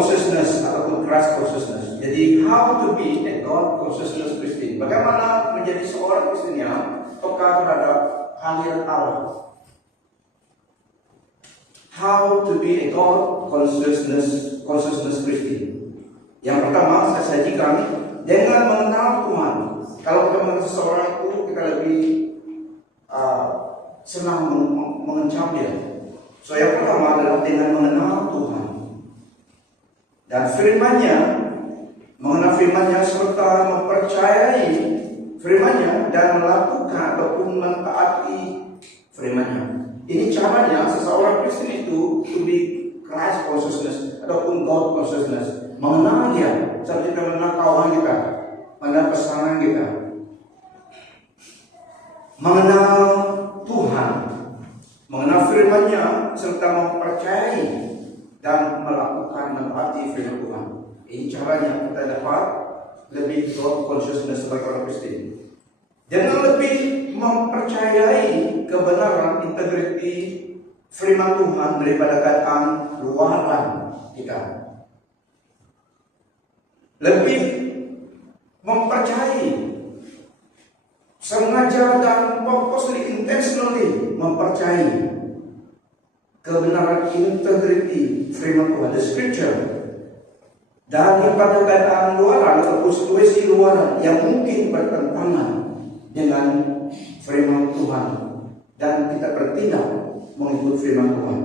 consciousness ataupun Christ consciousness. Jadi how to be a God consciousness Christian. Bagaimana menjadi seorang Kristen yang peka terhadap hadirat Allah. How to be a God consciousness Christian. Yang pertama saya sajikan dengan mengenal Tuhan. Kalau kita mengenal seseorang itu kita lebih senang mengencam dia. So yang pertama adalah dengan mengenal Tuhan dan firman-Nya, mengenal firman-Nya serta mempercayai firman-Nya dan melakukan ataupun mentaati firman-Nya. Ini caranya seseorang Kristen itu to be Christ consciousness ataupun God consciousness, mengenal Dia seperti kita mengenal kawan kita, mengenal pasangan kita, mengenal Tuhan, mengenal firman-Nya serta mempercayai dan melakukan mentaati firman Tuhan. Ini caranya kita dapat lebih God consciousness sebagai orang Kristen. Jangan lebih mempercayai kebenaran, integriti firman Tuhan daripada keadaan luaran kita. Lebih mempercayai, sengaja dan purposely, intentionally mempercayai kebenaran, integriti firman Tuhan, the scripture, daripada keadaan luaran ataupun situasi luaran yang mungkin bertentangan dengan firman Tuhan dan kita bertindak mengikut firman Tuhan.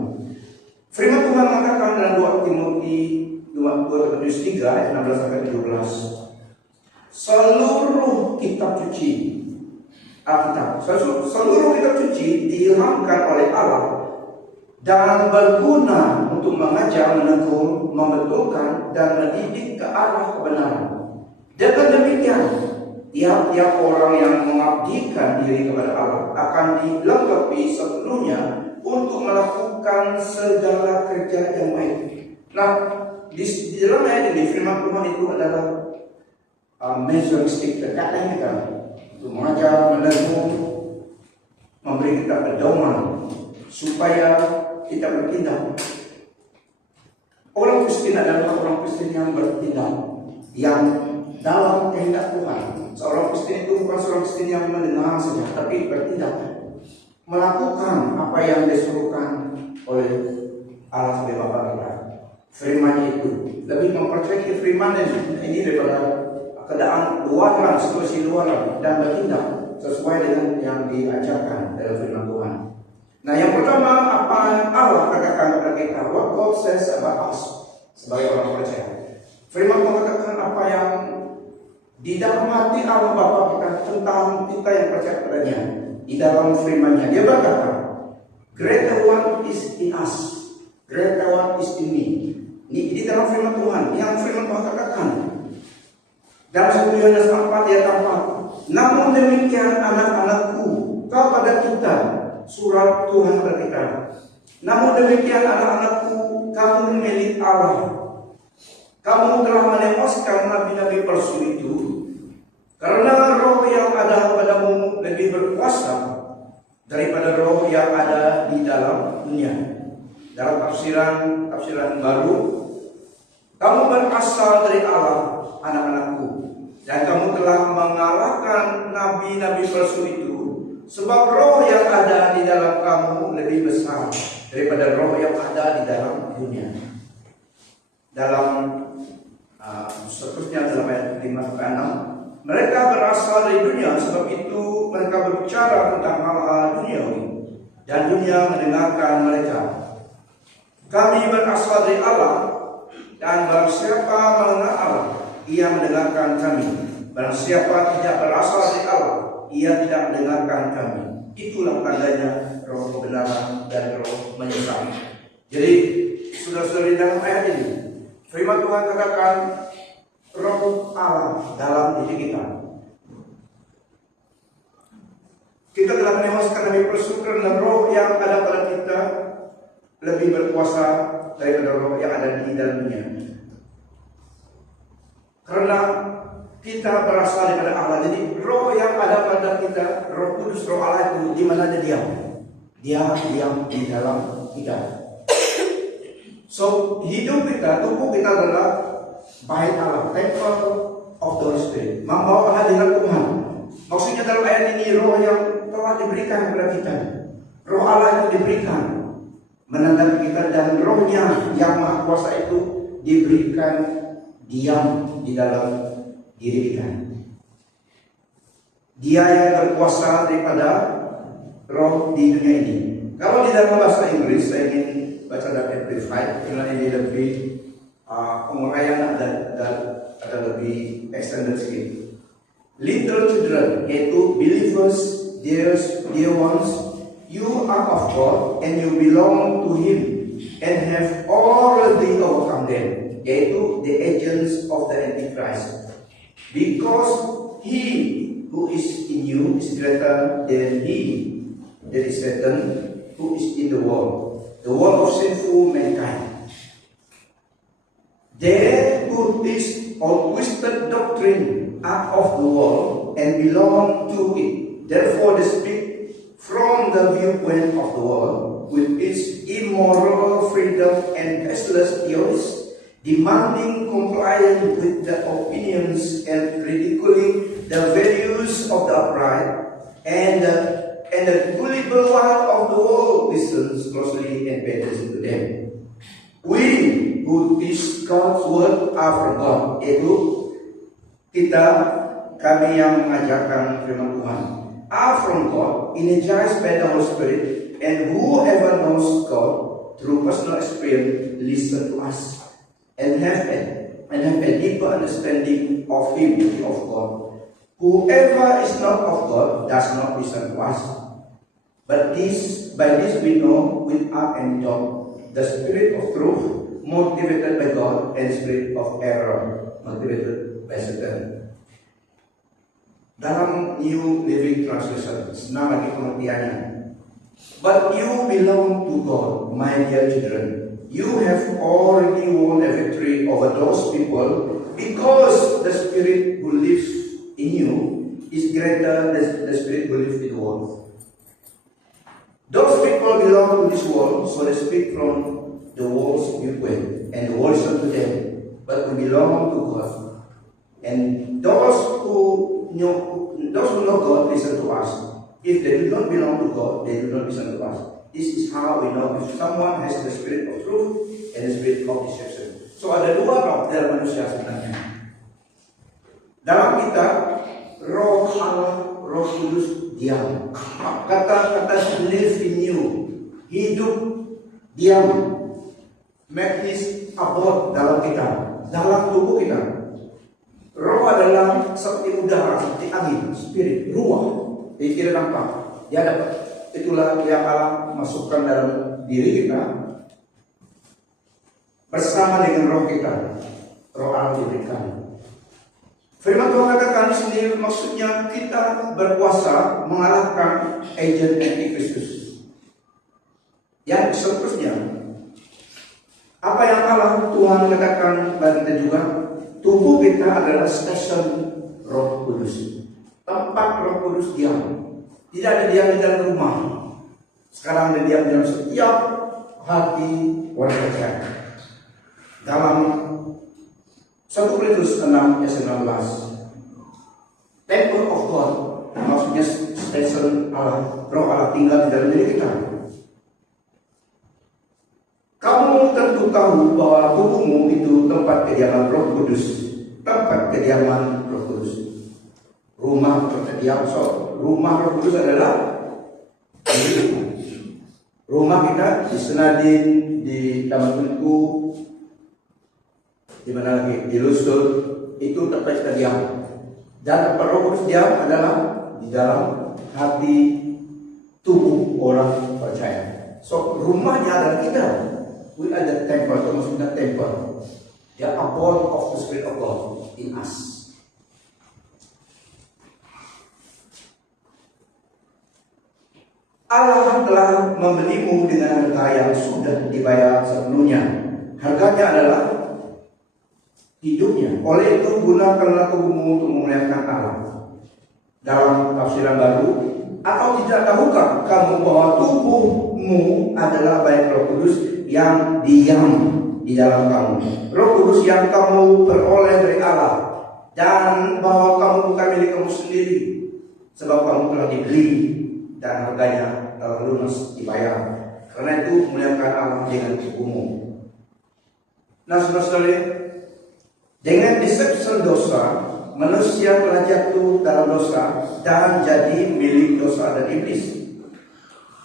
Firman Tuhan mengatakan dalam 2 Timotius 3 ayat 16 sampai 17, seluruh kitab suci Alkitab, seluruh kitab suci diilhamkan oleh Allah dan berguna untuk mengajar, menegur, membetulkan dan mendidik ke arah kebenaran. Dengan demikian, tiap-tiap orang yang mengabdikan diri kepada Allah akan dilengkapi sepenuhnya untuk melakukan segala kerja yang baik. Nah, di dalam ayat ini firman Tuhan itu adalah measuring stick, tekanan kita untuk mengajar, menegur, memberi kita pedoman supaya kita bertindak. Orang Kristen adalah orang Kristen yang bertindak, yang dalam kehendak Tuhan. Seorang Kristen itu bukan seorang Kristen yang mendengar saja, tapi bertindak, melakukan apa yang disuruhkan oleh Allah sebagai Bapa kita. Firman itu lebih mempercayai firman ini daripada keadaan luaran, situasi luaran, dan bertindak sesuai dengan yang diajarkan dalam firman Tuhan. Nah, yang pertama apa yang Allah katakan kepada kita, what God says about us sebagai orang percaya. Firman Tuhan katakan apa yang di dalam hati Allah Bapa kita tentang kita yang percaya kepadanya. Di dalam firman-Nya dia berkata, greater one is in us, greater one is in me. Ini di dalam firman Tuhan, yang firman Tuhan katakan dalam 1 Yohanes 4 ayat 4, namun demikian anak-anakku, kepada kita surat Tuhan kepada kita. Namun demikian anak-anakku, kamu milik Allah. Kamu telah menewaskan nabi-nabi palsu itu, karena roh yang ada padamu lebih berkuasa daripada roh yang ada di dalam dunia. Dalam tafsiran baru, kamu berasal dari Allah, anak-anakku, dan kamu telah mengalahkan nabi-nabi palsu itu, sebab roh yang ada di dalam kamu lebih besar daripada roh yang ada di dalam dunia. Dalam seterusnya dalam ayat 5-6, mereka berasal dari dunia, sebab itu mereka berbicara tentang hal-hal duniawi, dan dunia mendengarkan mereka. Kami berasal dari Allah, dan barang siapa mengenal Allah, ia mendengarkan kami. Barang siapa tidak berasal dari Allah, ia tidak mendengarkan kami. Itulah tandanya roh kebenaran dan roh menyesal. Jadi, saudara-saudari, dalam ayat ini firman Tuhan katakan roh Allah dalam diri kita. Kita telah menewaskan nabi palsu karena roh yang ada pada kita lebih berkuasa daripada roh yang ada di dalam dunia. Karena kita berasal daripada Allah, jadi roh yang ada pada kita, Roh Kudus, roh Allah itu di mana dia diam? Dia diam di dalam kita. So, hidup kita, tubuh kita adalah bait Allah, temple of the Holy Spirit, membawa kehadiran Tuhan. Maksudnya dalam ayat ini roh yang telah diberikan kepada kita, roh Allah itu diberikan menandai kita, dan rohnya yang maha kuasa itu diberikan diam di dalam diri kita. Dia yang berkuasa daripada roh di dunia ini. Kalau di dalam bahasa Inggris, saya ingin baca dari Amplified, karena ini lebih penguraian ada lebih extended sedikit. Little children, yaitu believers, dear ones, you are of God and you belong to Him and have already overcome them, yaitu the agents of the Antichrist, because He who is in you is greater than he that is Satan who is in the world of sinful mankind. They who teach all twisted doctrine are of the world and belong to it. Therefore they speak from the viewpoint of the world with its immoral freedom and baseless theories, demanding compliance with the opinions and ridiculing the values of the upright, and the gullible one of the world listens closely and pays to them. We who teach God's word are from God, yaitu kami yang mengajarkan firman Tuhan, are from God, energized by the Holy Spirit, and whoever knows God through personal experience listen to us and have a deeper understanding of Him, of God. Whoever is not of God does not listen to us. But by this we know without any doubt the spirit of truth motivated by God and the spirit of error motivated by Satan. Dalam New Living Translation, senang lagi pengertiannya. But you belong to God, my dear children. You have already won a victory over those people, because the spirit who lives in you is greater than the spirit who lives in the world. Those people belong to this world, so they speak from the world's viewpoint, and the world listen to them. But we belong to God, and those who know God listen to us. If they do not belong to God, they do not listen to us. This is how we know if someone has the spirit of truth and the spirit of deception. So ada dua karakter manusia sebenarnya. Dalam kita, roh Allah, roh kudus diam. Kata-kata live in you, hidup diam. Make his abode dalam kita, dalam tubuh kita. Roh adalah seperti udara, seperti angin, spirit, ruah. Jadi tidak nampak. Dia dapat. Itulah yang Allah masukkan dalam diri kita bersama dengan roh kita. Roh Allah diberikan. Firman Tuhan katakan di sini, maksudnya kita berkuasa mengalahkan agen Antikristus. Yang seterusnya, apa yang Allah Tuhan katakan bagi kita juga, tubuh kita adalah stasiun Roh Kudus, tempat Roh Kudus diam. Tidak ada diam di dalam rumah. Sekarang ada diam dalam setiap hati orang percaya. Dalam 1 Korintus 6 ayat 19, Temple of God, maksudnya stasiun Allah, roh Allah tinggal di dalam diri kita. Kamu tentu tahu bahwa tubuhmu itu tempat kediaman Roh Kudus, tempat kediaman Roh Kudus. Rumah terdiam, rumah Roh Kudus adalah diri. Rumah kita di Senadin, di Taman Tunku, di mana lagi, di Lusul, itu tempat kita diam. Dan tempat Roh Kudus diam adalah di dalam hati tubuh orang percaya. So rumahnya adalah kita. We are the temple, atau maksudnya temple. The abode of the Spirit of God in us. Allah telah membelimu dengan harga yang sudah dibayar sepenuhnya. Harganya adalah hidupnya. Oleh itu gunakanlah tubuhmu untuk memuliakan Allah. Dalam tafsiran baru, atau tidak tahukah kamu bahwa tubuhmu adalah bait Roh Kudus yang diam di dalam kamu. Roh Kudus yang kamu peroleh dari Allah, dan bahwa kamu bukan milik kamu sendiri, sebab kamu telah dibeli dan harganya telah lunas dibayar. Karena itu muliakan Allah dengan tubuhmu. Nah, saudara-saudara, dengan deception dosa, manusia telah jatuh dalam dosa dan jadi milik dosa dan iblis.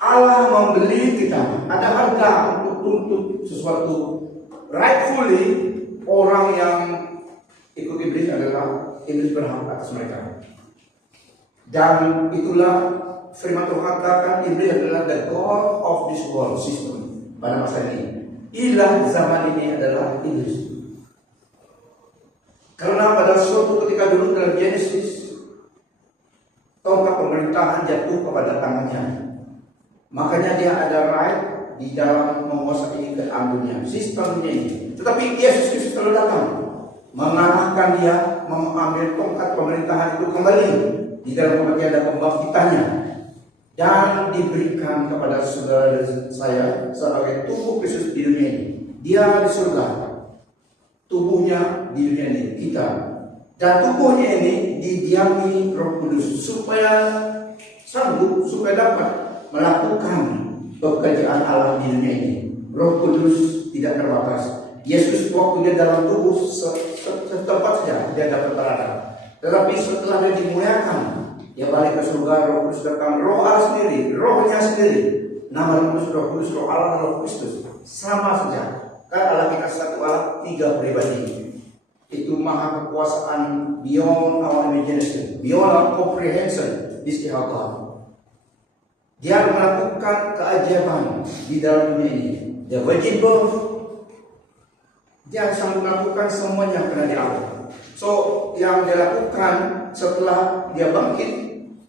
Allah membeli kita, ada harga untuk tuntut sesuatu. Rightfully, orang yang ikut iblis adalah iblis berhak atas mereka. Dan itulah firman Tuhan katakan iblis adalah the god of this world system pada masa ini. Ilah zaman ini adalah iblis. Karena pada suatu ketika dulu dalam Genesis, tongkat pemerintahan jatuh kepada tangannya. Makanya dia ada right di dalam menguasai keambilnya, sistemnya ini. Tetapi Yesus Kristus selalu datang mengarahkan dia mengambil tongkat pemerintahan itu kembali di dalam kematian dan kebangkitannya, dan diberikan kepada saudara dan saya sebagai tubuh Kristus di dunia ini. Dia di surga, tubuhnya di dunia ini kita, dan tubuhnya ini didiami Roh Kudus supaya sanggup, supaya dapat melakukan pekerjaan Allah di dunia ini. Roh Kudus tidak terbatas. Yesus waktu dia dalam tubuh setempat saja dia dapat berada. Tetapi setelah dia dimuliakan, dia balik ke surga, Roh Kudus datang, Roh Allah sendiri, Rohnya sendiri. Nama Roh Kudus, Roh Allah, Roh Kristus sama saja. Kan Allah kita satu Allah, tiga pribadi. Itu maha kekuasaan beyond our imagination, beyond our comprehension. This is how God. Dia melakukan keajaiban di dalam dunia ini. Dia virgin birth. Dia sanggup melakukan semuanya karena dia Allah. So, yang dia lakukan setelah dia bangkit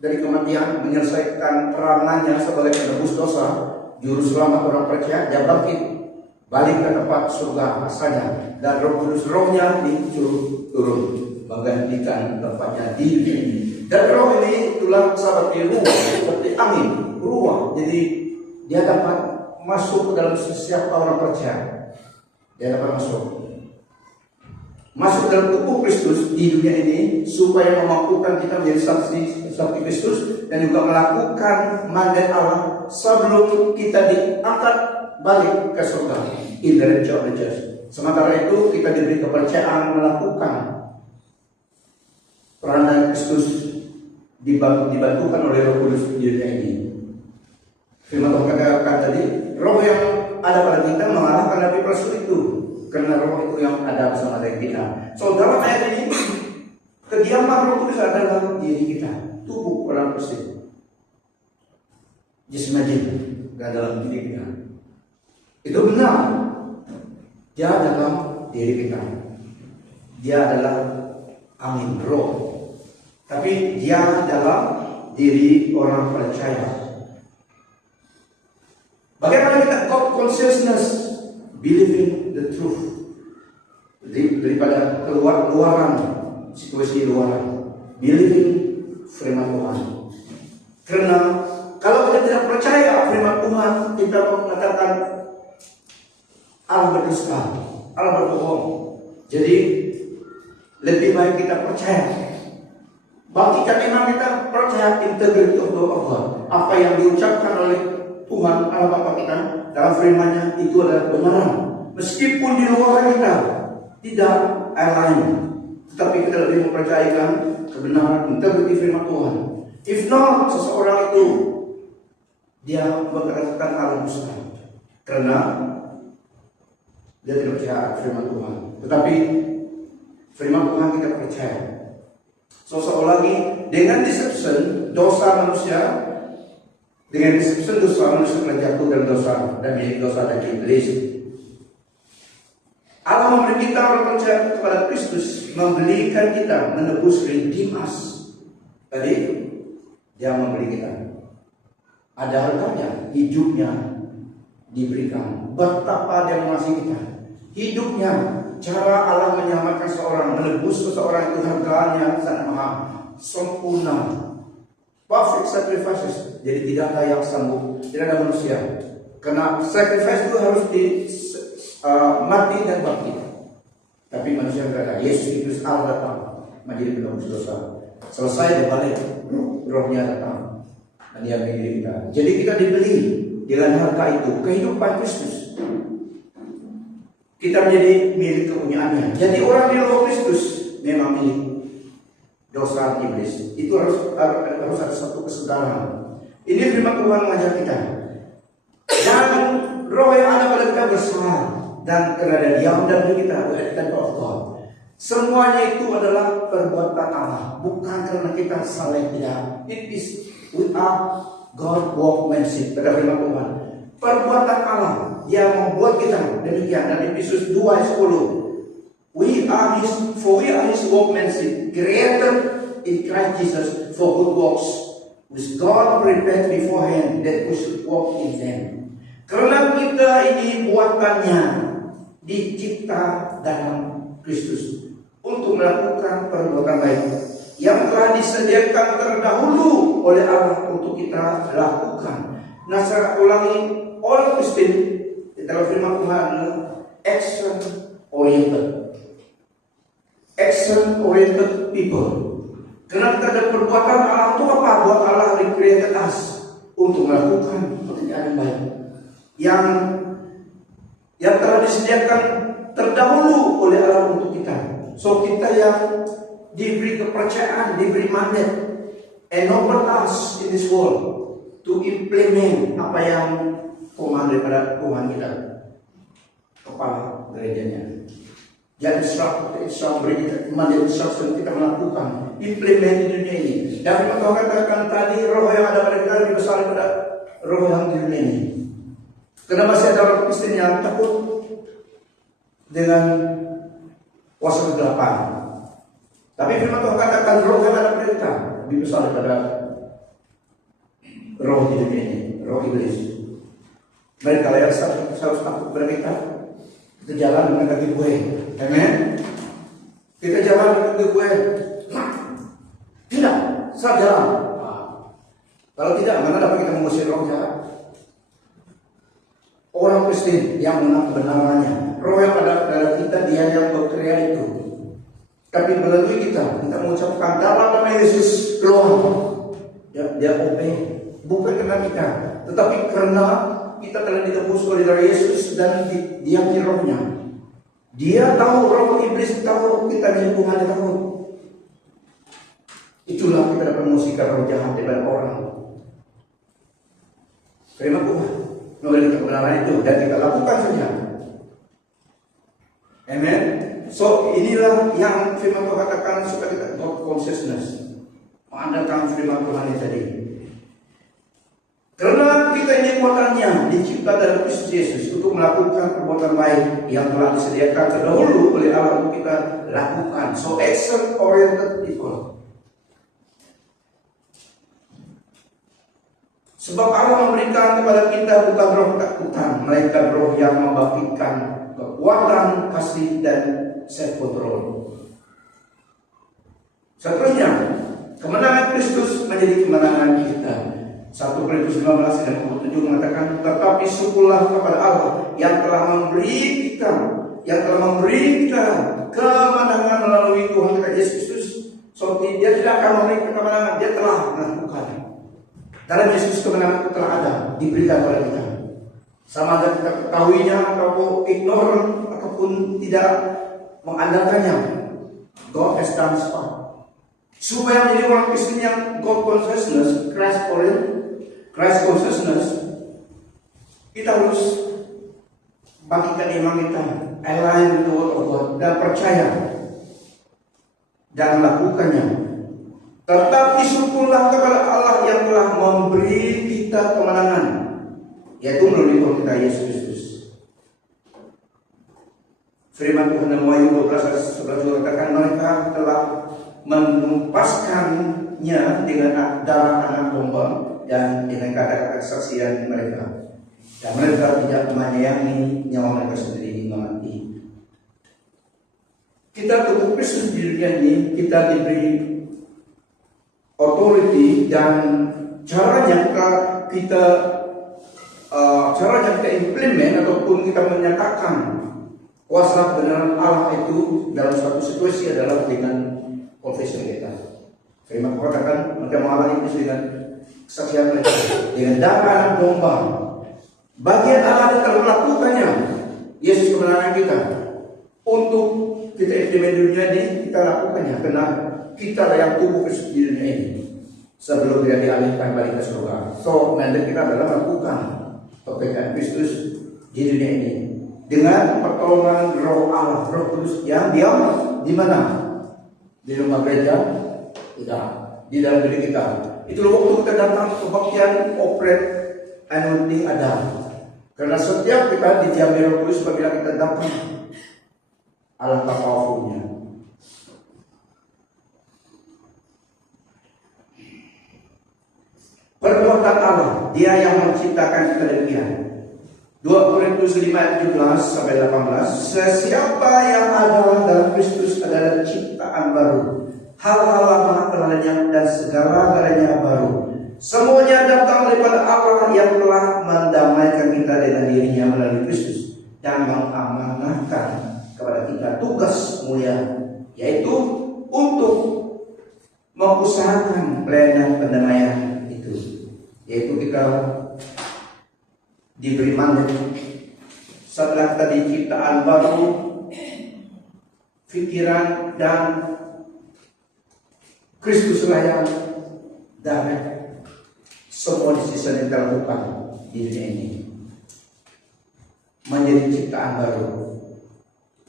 dari kematian, menyelesaikan peranannya sebagai penebus dosa, juru selamat orang percaya, dia bangkit, balik ke tempat surga asalnya, dan Roh Kudus, Rohnya disuruh turun menggantikan tempatnya di dunia ini. Dan Roh ini itulah seperti ruah, seperti angin, ruah. Jadi dia dapat masuk ke dalam setiap orang percaya. Dia dapat masuk dalam tubuh Kristus di dunia ini supaya memampukan kita menjadi saksi Kristus dan juga melakukan mandat Allah sebelum kita diangkat balik ke surga in the rapture of the church. Sementara itu kita diberi kepercayaan melakukan peranan Kristus, dibantukan oleh Roh Kudus di dunia ini. Firman Tuhan katakan tadi, Roh yang ada pada kita mengalahkan nabi palsu itu, karena Roh itu yang ada bersama dengan kita. So dalam ayat ini, kediaman Roh Kudus adalah diri kita, tubuh orang Kristus. Just imagine, gak dalam diri kita. Itu benar. Dia dalam diri kita. Dia adalah angin, roh. Tapi dia dalam diri orang percaya. Bagaimana kita God consciousness, believing the truth, daripada keluaran situasi luaran, believing firman Tuhan. Karena kalau kita tidak percaya firman Tuhan, kita mengatakan Allah berdusta, Allah berbohong. Jadi lebih baik kita percaya. Bagi kita memang kita percaya integrity of God. Apa yang diucapkan oleh Tuhan Allah Bapa kita dalam firman-Nya itu adalah kebenaran. Meskipun di luar kita tidak align, tetapi kita lebih mempercayakan kebenaran integrity firman Tuhan. If not, seseorang itu dia mengatakan Allah dusta karena dia tidak percaya firman Tuhan. Tetapi firman Tuhan kita percaya. So seolah lagi dengan deception dosa manusia, dengan deception dosa manusia telah jatuh dalam dosa dan milik dosa dan iblis. Allah memberi kita orang percaya kepada Kristus, membelikan kita, menebus, redeem us. Tadi dia membeli kita. Ada harganya, hidupnya diberikan. Betapa dia mengasihi kita. Hidupnya, cara Allah menyelamatkan seorang, menebus seseorang itu harganya sangat mahal, sempurna, perfect sacrifices. Jadi tidak ada yang sanggup, tidak ada manusia. Karena sacrifice itu harus mati dan bangkit. Tapi manusia berkata, Yesus Kristus Allah datang menjadi penebus dosa. Selesai dia balik, rohnya datang dan dia menjadi kita. Jadi kita dibeli dengan harga itu, kehidupan Kristus. Kita menjadi milik kepunyaannya. Jadi orang di luar Kristus memang milik dosa iblis. Itu harus ada satu kesedaran. Ini firman Tuhan mengajar kita. Dan roh yang ada pada kita bersalah dan kerana diam dan kita berada of God. Semuanya itu adalah perbuatan Allah, bukan karena kita salah, tidak. It is we are God workmanship. Pada firman Tuhan, perbuatan Allah yang membuat kita demikian. Dan Efesus 2 ayat 10, we are His workmanship, created in Christ Jesus for good works, which God prepared beforehand that we should walk in them. Karena kita ini buatannya, dicipta dalam Kristus untuk melakukan perbuatan baik yang telah disediakan terdahulu oleh Allah untuk kita lakukan. Nah, saya ulangi, orang Kristen di dalam firman Tuhan adalah action oriented people. Karena kita ada perbuatan Allah itu apa? Buat Allah created us untuk melakukan pekerjaan yang baik yang telah disediakan terdahulu oleh Allah untuk kita. So kita yang diberi kepercayaan, diberi mandat, enable us in this world to implement apa yang command daripada Tuhan kita, kepala gerejanya. Yang beri kita mandat, instruction kita melakukan, implement di dunia ini. Dan Tuhan katakan tadi, roh yang ada pada kita lebih besar daripada roh yang di dunia ini. Karena masih ada orang Kristen yang takut dengan kuasa kegelapan. Tapi firman Tuhan katakan roh yang ada pada kita lebih besar daripada roh di dunia ini, roh iblis. Mereka yang harus takut kepada kita. Kita jalan dengan kaki gue, amen. Kita jalan dengan kaki gue. Tidak, saya jalan. Kalau tidak, mana dapat kita mengusir roh jahat? Orang Kristen yang menang kebenarannya, roh yang ada dalam kita, dia yang bekerja itu. Tapi melalui kita mengucapkan dalam nama Yesus keluar. Dia obey, bukan karena kita, tetapi karena kita telah ditebus oleh darah Yesus dan dia punya rohnya. Dia tahu, roh iblis tahu, kita di Tuhan tahu. Itulah kita dapat mengusirkan roh jahat dari orang. Terima Tuhan melalui kebenaran itu dan kita lakukan saja. Amen. So inilah yang firman Tuhan katakan supaya kita God consciousness, mengandalkan firman Tuhan ini tadi. Karena kita ini buatannya dicipta dalam Kristus Yesus untuk melakukan perbuatan baik yang telah disediakan terdahulu oleh Allah untuk kita lakukan. So action oriented people. Sebab Allah memberikan kepada kita bukan roh ketakutan, melainkan roh yang membangkitkan kekuatan, kasih, dan self-control. Seterusnya, kemenangan Kristus menjadi kemenangan kita. 1 Korintus 15 dan 27 mengatakan, tetapi syukurlah kepada Allah yang telah memberi kita kemenangan melalui Tuhan kita Yesus Kristus. So dia tidak akan memberi kemenangan, dia telah melakukan. Dalam Yesus kemenangan itu telah ada, diberikan kepada kita. Sama ada kita ketahuinya ataupun ignore ataupun tidak mengandalkannya. God has done his part. Supaya menjadi orang Kristen yang God consciousness, Christ consciousness, kita harus bangkitkan iman kita, align with the word of God, dan percaya dan melakukannya. Tetapi syukurlah kepada Allah yang telah memberi kita kemenangan, yaitu melalui Tuhan kita Yesus Kristus. Firman Tuhan dalam Wahyu 12 ayat 11 mengatakan mereka telah menumpaskannya dengan darah anak domba dan dengan kata-kata kesaksian mereka. Dan mereka tidak menyayangi nyawa mereka sendiri hingga mati. Kita tubuh Kristus di dunia ini, kita diberi authority dan caranya kita implement ataupun kita menyatakan Kuasa kebenaran Allah itu dalam suatu situasi adalah dengan confession kita. Firman Tuhan katakan mereka mengalami itu dengan kesaksian mereka dengan darah anak domba. Bagian Allah yang telah melakukannya. Yesus kemenangan kita untuk kita istimewa di dunia ini, kita lakukannya karena kita yang tubuh Kristus di dunia ini sebelum dia dialihkan balik ke surga. So, mandat kita adalah melakukan pekerjaan Kristus di dunia ini dengan pertolongan Roh Allah, Roh Kudus yang diam di mana? Di rumah gereja? Tidak, di dalam diri kita. Itu waktu kita datang kebaktian operate anointing ada. Karena setiap kita dijamin Roh Kudus apabila kita datang Allah powerfulnya. Perbuatan Allah, Dia yang menciptakan kita demikian. 2 Korintus 5:17-18. Sesiapa yang ada dalam Kristus adalah ciptaan baru. Hal-hal lama telah lenyap dan segala-galanya baru. Semuanya datang daripada Allah yang telah mendamaikan kita dengan dirinya melalui Kristus dan mengamanahkan kepada kita tugas mulia, yaitu untuk mengusahakan pelayanan pendamaian itu, yaitu kita diberi mandat setelah tadi ciptaan baru, pikiran dan Kristuslah yang damai. Semua sisa yang kita lakukan di dunia ini menjadi ciptaan baru.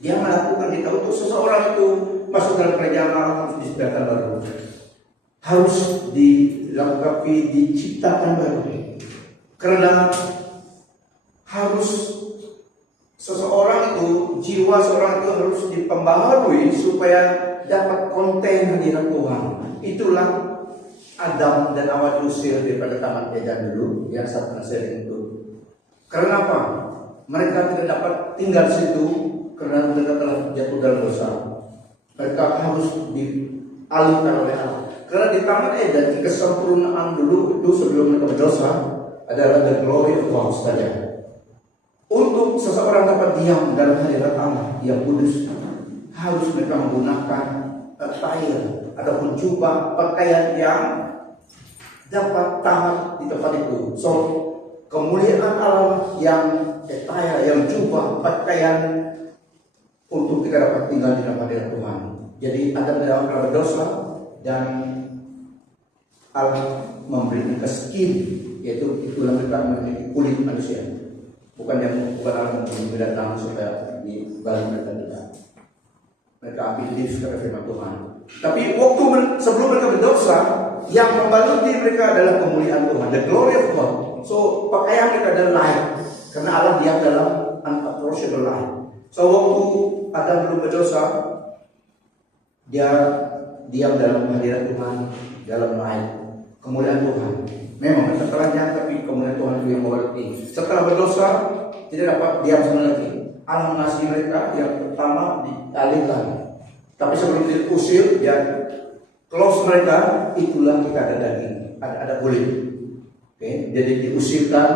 Dia melakukan kita untuk seseorang itu masuk dalam kerajaan Allah harus diciptakan baru, harus dilengkapi, diciptakan baru. Karena harus seseorang itu, jiwa seorang itu harus diperbaharui supaya dapat konten hadirat Tuhan. Itulah Adam dan Hawa diusir daripada taman Eden dulu, yang saya pernah sharing itu. Karena apa? Mereka tidak dapat tinggal di situ karena mereka telah jatuh dalam dosa. Mereka harus dialihkan oleh Allah. Karena di taman Eden kesempurnaan dulu itu sebelum mereka berdosa adalah the glory of God saja. Untuk seseorang dapat diam dalam hadirat Allah yang kudus, harus mereka menggunakan attire ataupun jubah pakaian yang dapat tahan di tempat itu. So, kemuliaan Allah yang attire, yang jubah pakaian untuk kita dapat tinggal di dalam hadirat Tuhan. Jadi Adam dan Hawa telah berdosa dan Allah memberikan ke skin, yaitu itulah mereka memiliki kulit manusia. Bukan Allah memiliki binatang supaya dibalik mereka tidak. Mereka ambil lift kata firman Tuhan. Tapi waktu sebelum mereka berdosa, yang membaluti mereka adalah kemuliaan Tuhan, the glory of God. So pakaian mereka adalah light, karena Allah diam dalam unapproachable light. So waktu Adam belum berdosa, dia diam dalam hadirat Tuhan, dalam light, kemuliaan Tuhan. Memang mereka telanjang, tapi kemuliaan Tuhan itu yang membaluti. Setelah berdosa, tidak dapat diam sama lagi. Allah mengasihi mereka yang pertama dialihkan. Tapi sebelum diusir, dia close mereka, itulah kita ada daging, ada kulit. Okay? Jadi diusirkan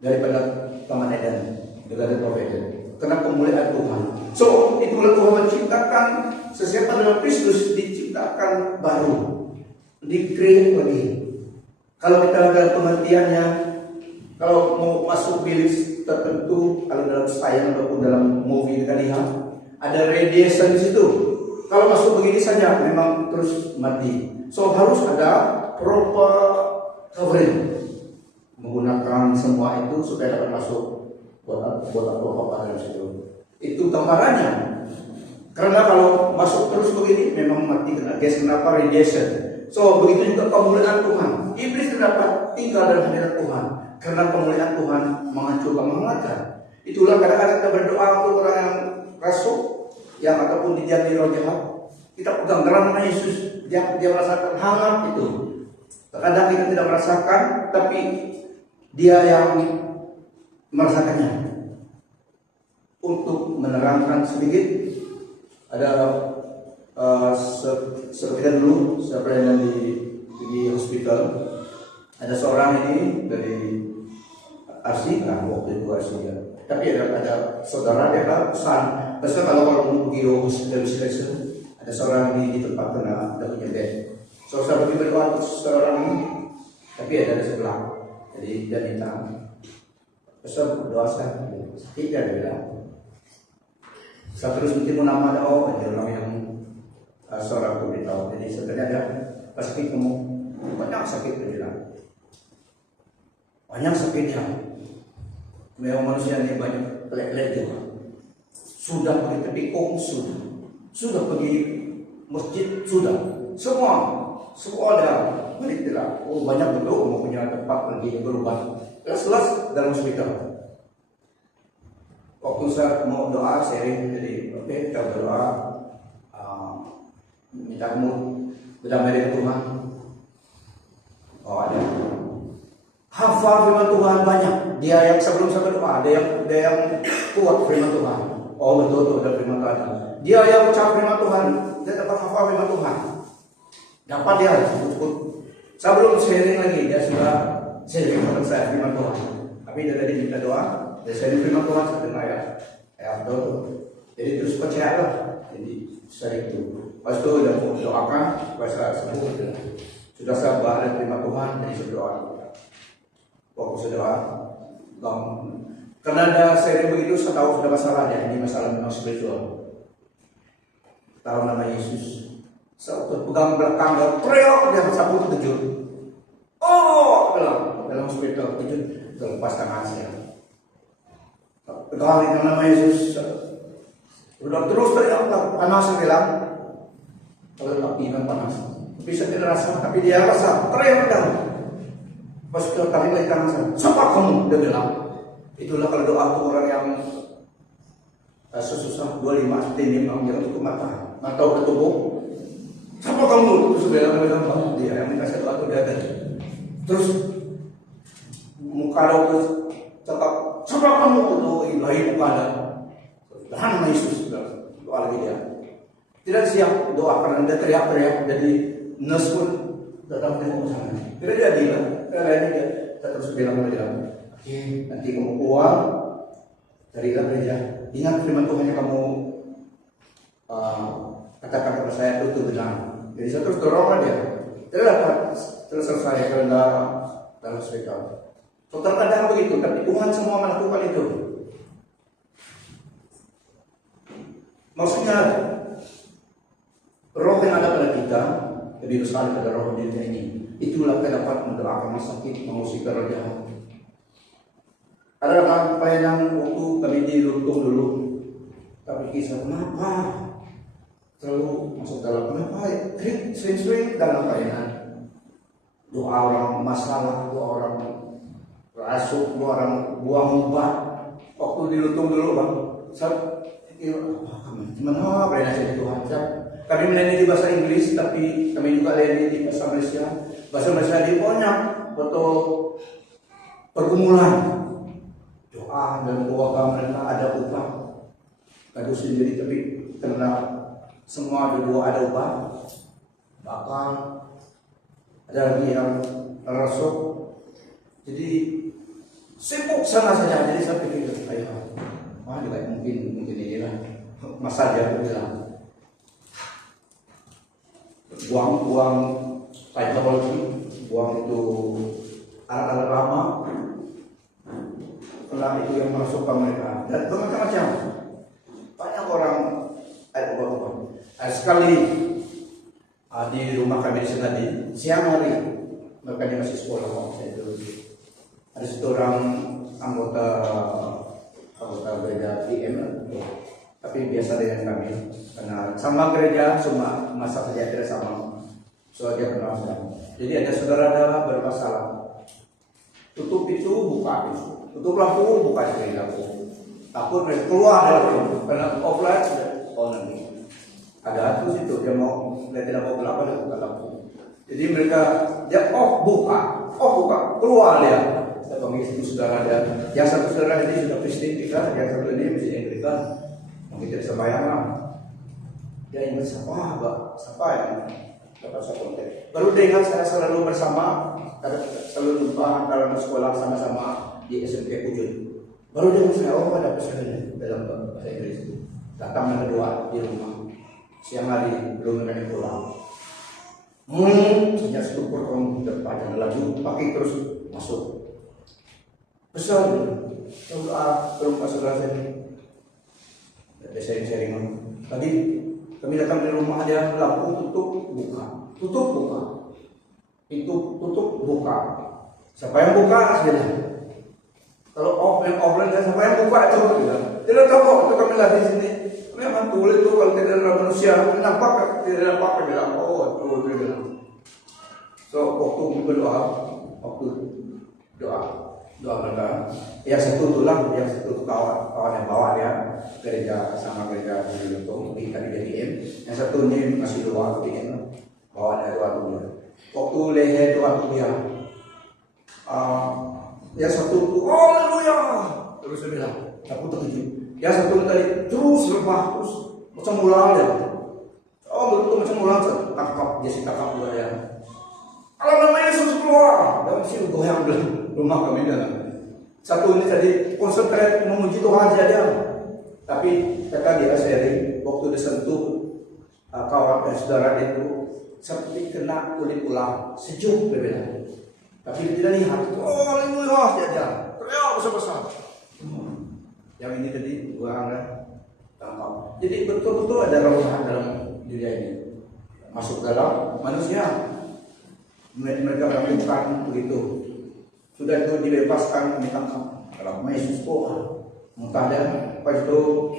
daripada taman Eden, dari Prophet Eden. Karena kemuliaan Tuhan. So itulah Tuhan menciptakan sesiapa dalam Kristus diciptakan baru, di-create lagi. Kalau kita dalam pengertiannya, kalau mau masuk bilik tertentu, kalau dalam sayang ataupun dalam movie kita lihat, ada radiation di situ. Kalau masuk begini saja memang terus mati. So harus ada proper covering, menggunakan semua itu supaya dapat masuk buat apa dalam situ. Itu gambarannya. Karena kalau masuk terus begini memang mati kena gas. Kenapa? Radiation. So begitu juga kemuliaan Tuhan. Iblis tidak dapat tinggal dalam hadirat Tuhan karena kemuliaan Tuhan menghancurkan, mengalahkan. Itulah kadang-kadang kita berdoa untuk orang yang rasuk, yang ataupun dijadi roh jahat, kita pegang dalam nama Yesus, dia merasakan hangat itu. Kadang kita tidak merasakan, tapi dia yang merasakannya. Untuk menerangkan sedikit, ada seperti dulu saya pernah di hospital, ada seorang ini dari Asia, waktu itu Asia. Tapi ada saudara dia kan pesan. Terus kalau mau pergi hospital ada seorang di tempat kena ada punya bed. So saya pergi berdoa untuk seorang ini, tapi ada di sebelah. Jadi dia minta. Terus berdoa saya, sakit dia bilang. Saya terus nanti mau nama doa, ada orang yang seorang itu beritahu. Jadi sebenarnya ada sakit kamu banyak sakit dia bilang. Banyak sakitnya. Memang manusia ini banyak pelik-pelik juga. Sudah pergi tepi kong, sudah pergi masjid, sudah. Semua ada. Balik tidak. Oh banyak betul mau punya tempat pergi berubah. Jelas dalam hospital. Waktu saya mau doa sharing, jadi oke, kita berdoa, minta kamu berdamai dengan Tuhan. Oh ada. Hafal firman Tuhan banyak. Dia yang sebelum saya berdoa, ada yang kuat firman Tuhan. Oh betul ada firman Tuhan. Dia yang ucap firman Tuhan, dia dapat hafal firman Tuhan. Dapat dia cukup. Saya belum sharing lagi, dia sudah sharing kepada saya firman Tuhan. Tapi dia tadi minta doa, dia sharing firman Tuhan saya dengar ya betul. Jadi terus percayalah. Jadi sharing itu. Pas itu udah mau doakan, bahasa sembuh. Sudah sabar dan firman Tuhan, jadi saya berdoa. Waktu saya doa, karena ada sharing begitu, saya tahu sudah masalahnya. Ini masalah memang spiritual. Tahu nama Yesus. Saya pegang belakang dan teriak dia sapu terkejut. Oh, dalam spiritual terkejut, terlepas tangan saya. Pegang nama Yesus. Sudah terus teriak panas saya bilang. Kalau api kan panas. Tapi saya tidak rasa, tapi dia rasa teriak dan pas kita tarik lagi tangan saya. Siapa kamu? Dia bilang. Itulah kalau doa untuk orang yang susah 25 ini memang untuk mata ke tubuh. Siapa kamu? Terus bilang dia yang minta saya doa itu dia tadi. Terus muka terus cakap, siapa kamu? Itu ilahi muka ada. Tahan nama Yesus doa lagi dia. Tidak siap doa karena dia teriak-teriak. Jadi nurse pun datang tengok sana. Tidak jadi lah. Dia terus bilang kepada dia. Oke, nanti kamu keluar carilah gereja. Ingat firman Tuhan yang kamu katakan kepada saya itu benar. Jadi saya terus dorong dia. Tidak dapat terus selesai karena dalam spiritual. So terkadang begitu, tapi Tuhan semua melakukan itu. Maksudnya roh yang ada pada kita lebih besar daripada roh di dunia ini. Itulah kita dapat mendoakan sakit, mengusir roh jahat. Ada pelayanan waktu kami di Lutung dulu. Tapi kisah kenapa terlalu masuk dalam kenapa sering-sering dalam pelayanan. Doa orang masalah, doa orang rasuk, doa orang buang obat. Waktu di Lutung dulu bang, saya gimana pelayanan Tuhan? Kami melayani di bahasa Inggris, tapi kami juga melayani di bahasa Malaysia. Bahasa Malaysia di banyak betul pergumulan. Doa dan doa mereka ada upah. Kadu sendiri tapi karena semua doa ada upah. Bahkan ada lagi yang rasuk. Jadi sibuk sana saja. Jadi saya pikir, ayo, juga mungkin inilah masa dia bilang. Buang teknologi, buang itu alat-alat lama. Karena itu yang masuk ke mereka dan bermacam-macam. Banyak orang sekali di rumah kami di tadi siang hari mereka dia masih sekolah waktu itu. Ada satu orang anggota gereja IM, tapi biasa dengan kami karena sama gereja cuma masa saja tidak sama. So dia kenal saya. Jadi ada saudara ada bermasalah. Tutup itu buka itu. Tutup lampu, buka sekali lampu. Takut mereka keluar dari lampu karena offline sudah nanti. Ada terus itu dia mau tidak mau gelap dia buka lampu. Jadi mereka dia buka, keluar dia. Saya panggil itu saudara dia. Yang satu saudara ini sudah Kristen juga, yang satu ini masih Anglikan. Mungkin tidak sembahyang lah. Dia ingat siapa yang dapat saya kontak. Baru dia ingat saya selalu bersama, selalu lupa antara sekolah sama-sama di SMP Kujun. Baru dia saya, oh ada pesan dalam bahasa Inggris. Datang yang kedua di rumah. Siang hari belum mereka pulang. Sejak stupor kamu terpajang laju pakai terus masuk. Pesan, belum masuk rasa ini. Ada sharing-sharing. Tadi kami datang di rumah dia lampu tutup buka, pintu tutup buka. Siapa yang buka? Sudah. Kalau offline siapa yang buka itu bilang. Tidak tahu itu kami lihat di sini. Memang tulis itu kalau tidak ada manusia, kenapa tidak dapat bilang oh itu bilang. So waktu berdoa, doa mereka. Yang satu tulang, yang satu kawan yang bawa dia gereja sama gereja di Lutung di KDDM. Yang satu ini masih doa ingin bawa dia doa dulu. Waktu leher doa dia. Yang satu tuh, oh haleluya, terus dia bilang, aku terkejut. Yang satu tadi terus lemah terus macam ulang dia. Oh betul macam ulang tangkap dia si tangkap juga ya. Kalau nama Yesus keluar, dalam sini goyang dalam rumah kami dalam. Satu ini tadi konsentrasi memuji Tuhan saja, tapi kata dia sharing waktu disentuh kawan saudara itu seperti kena kulit ulang sejuk berbeda. Tapi dia tidak lihat. Oh, haleluya saja. Teriak besar-besar. Yang ini tadi dua orang tangkap. Jadi betul-betul ada roh Tuhan dalam diri ini. Masuk dalam manusia. Mereka melakukan begitu. Sudah itu dibebaskan ditangkap. Kalau Yesus muntah dan pas itu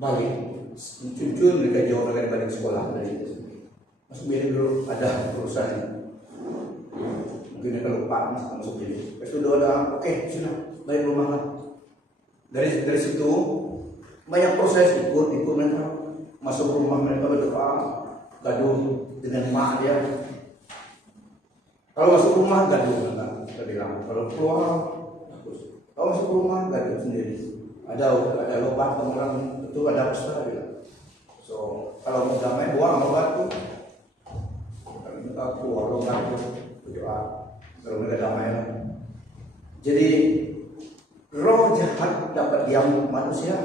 balik. Cucu mereka jauh dari balik sekolah dari itu. Masuk bilik dulu ada urusan. Mungkin kalau lupa masuk bilik. Pas itu doa, oke, sudah balik rumah lah. Dari situ banyak proses ikut mereka masuk rumah mereka berdoa, gaduh dengan mak dia. Kalau masuk rumah gaduh kita bilang, kalau keluar bagus. Kalau masuk rumah gaduh sendiri. Ada lomba orang itu ada usaha bilang. So kalau mau damai buang lomba itu, kita keluar lomba itu berdoa. Kalau mereka damai lah. Jadi roh jahat dapat diam manusia,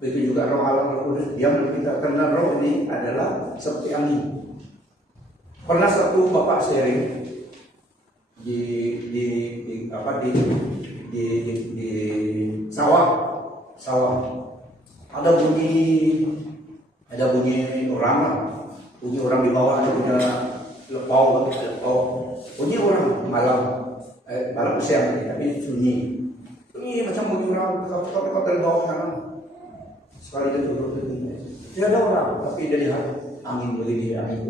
begitu juga roh Allah Roh Kudus diam kita karena roh ini adalah seperti angin. Pernah satu bapak sharing di sawah ada bunyi orang di bawah ada punya lepau bunyi orang malam siang tapi sunyi. Ini macam bunyi orang kota dari bawah sana. Sekali dia turun tidak ada orang, tapi dia lihat angin begini, angin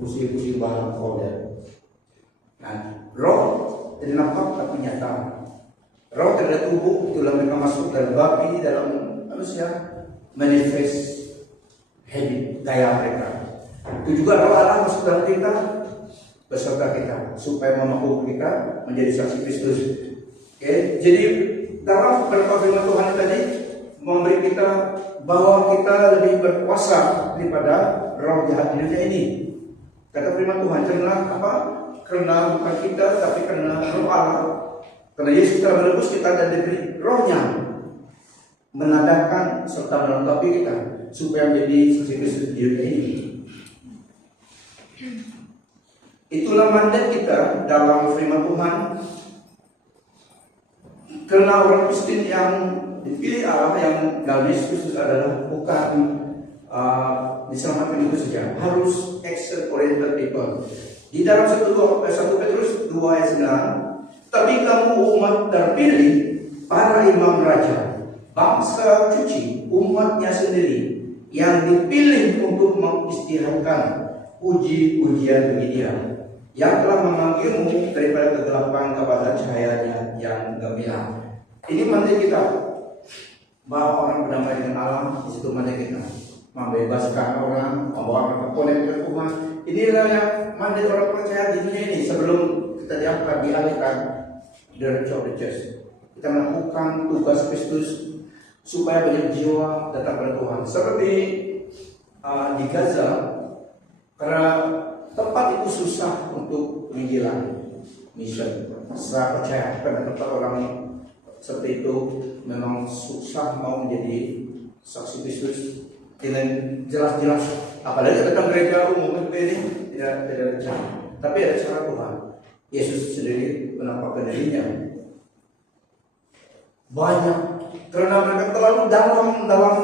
pusing-pusing bahan kau. Nah, roh tidak nampak tapi nyata. Roh tidak ada tubuh, itulah mereka masuk dalam babi, dalam manusia, manifest habit, gaya mereka. Itu juga roh Allah masuk dalam kita, beserta kita, supaya memampu kita menjadi saksi Kristus. Oke, jadi dalam firman Tuhan tadi memberi kita bahwa kita lebih berkuasa daripada roh jahat di dunia ini. Kata firman Tuhan, apa? Karena bukan kita, tapi karena roh Allah. Karena Yesus telah menebus kita dan diberi rohnya, menandakan serta melengkapi kita supaya menjadi saksi Kristus di dunia ini. Itulah mandat kita dalam firman Tuhan. Karena orang Kristen yang dipilih Allah, yang dalam Yesus Kristus adalah bukan diselamatkan itu saja, harus action oriented people. Di dalam 1 Petrus 2 ayat 9, tapi kamu umat terpilih, para imam raja, bangsa suci, umatnya sendiri, yang dipilih untuk mengisytiharkan uji-ujian bagi Dia, yang telah memanggilmu daripada kegelapan kepada cahayanya yang gemilang. Ini mandat kita, bahwa orang berdamai dengan alam. Di situ mandat kita, membebaskan orang, membawa mereka konek ke Tuhan. Inilah yang mandat orang percaya di dunia ini. Sebelum kita diangkat, dialihkan dari church, kita melakukan tugas Kristus supaya banyak jiwa datang kepada Tuhan. Seperti di Gaza, karena tempat itu susah untuk penginjilan mission. Saya percaya karena tempat orang seperti itu memang susah mau menjadi saksi Kristus dengan jelas-jelas. Apalagi datang gereja umum ini tidak ada cara. Tapi ada cara Tuhan. Yesus sendiri menampakkan dirinya. Banyak karena mereka terlalu dalam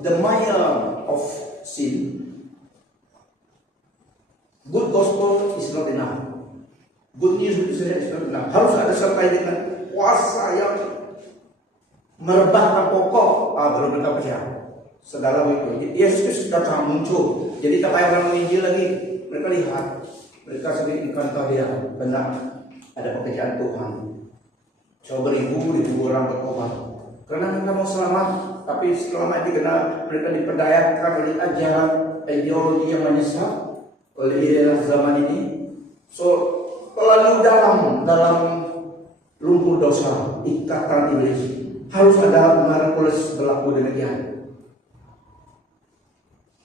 the mire of sin. Good gospel is not enough. Good news itu saja is not enough. Harus ada sertai dengan kuasa yang merebahkan pokok. Belum mereka percaya. Sedalam itu. Yesus datang muncul. Jadi tak payah orang menginjil lagi. Mereka lihat. Mereka sendiri ikan dia. Benar. Ada pekerjaan Tuhan. Coba ribu orang bertobat. Karena mereka mau selamat. Tapi selamat itu karena mereka diperdayakan oleh ajaran ideologi yang menyesat oleh ideologi zaman ini. So terlalu dalam lumpur dosa, ikatan iblis. Harus ada miraculous berlaku demikian.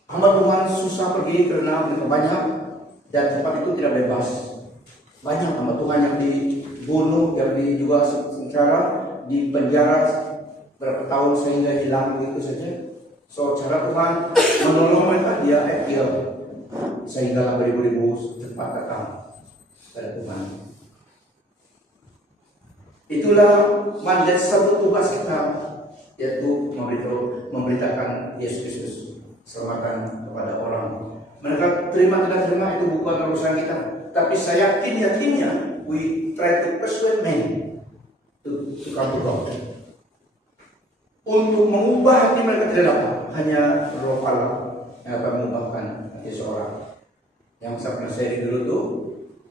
Hamba Tuhan susah pergi karena mereka banyak dan tempat itu tidak bebas. Banyak hamba Tuhan yang dibunuh, yang juga secara di penjara berapa tahun sehingga hilang begitu saja. So cara Tuhan menolong mereka, dia adil sehingga beribu-ribu cepat datang pada Tuhan. Itulah mandat satu tugas kita, yaitu memberitakan Yesus Kristus, selamatan kepada orang. Mereka terima tidak terima itu bukan urusan kita, tapi saya yakinnya we try to persuade men to come to God. Untuk mengubah hati mereka tidak dapat, hanya Roh Allah yang akan mengubahkan hati seorang. Yang saya pernah share dulu tuh,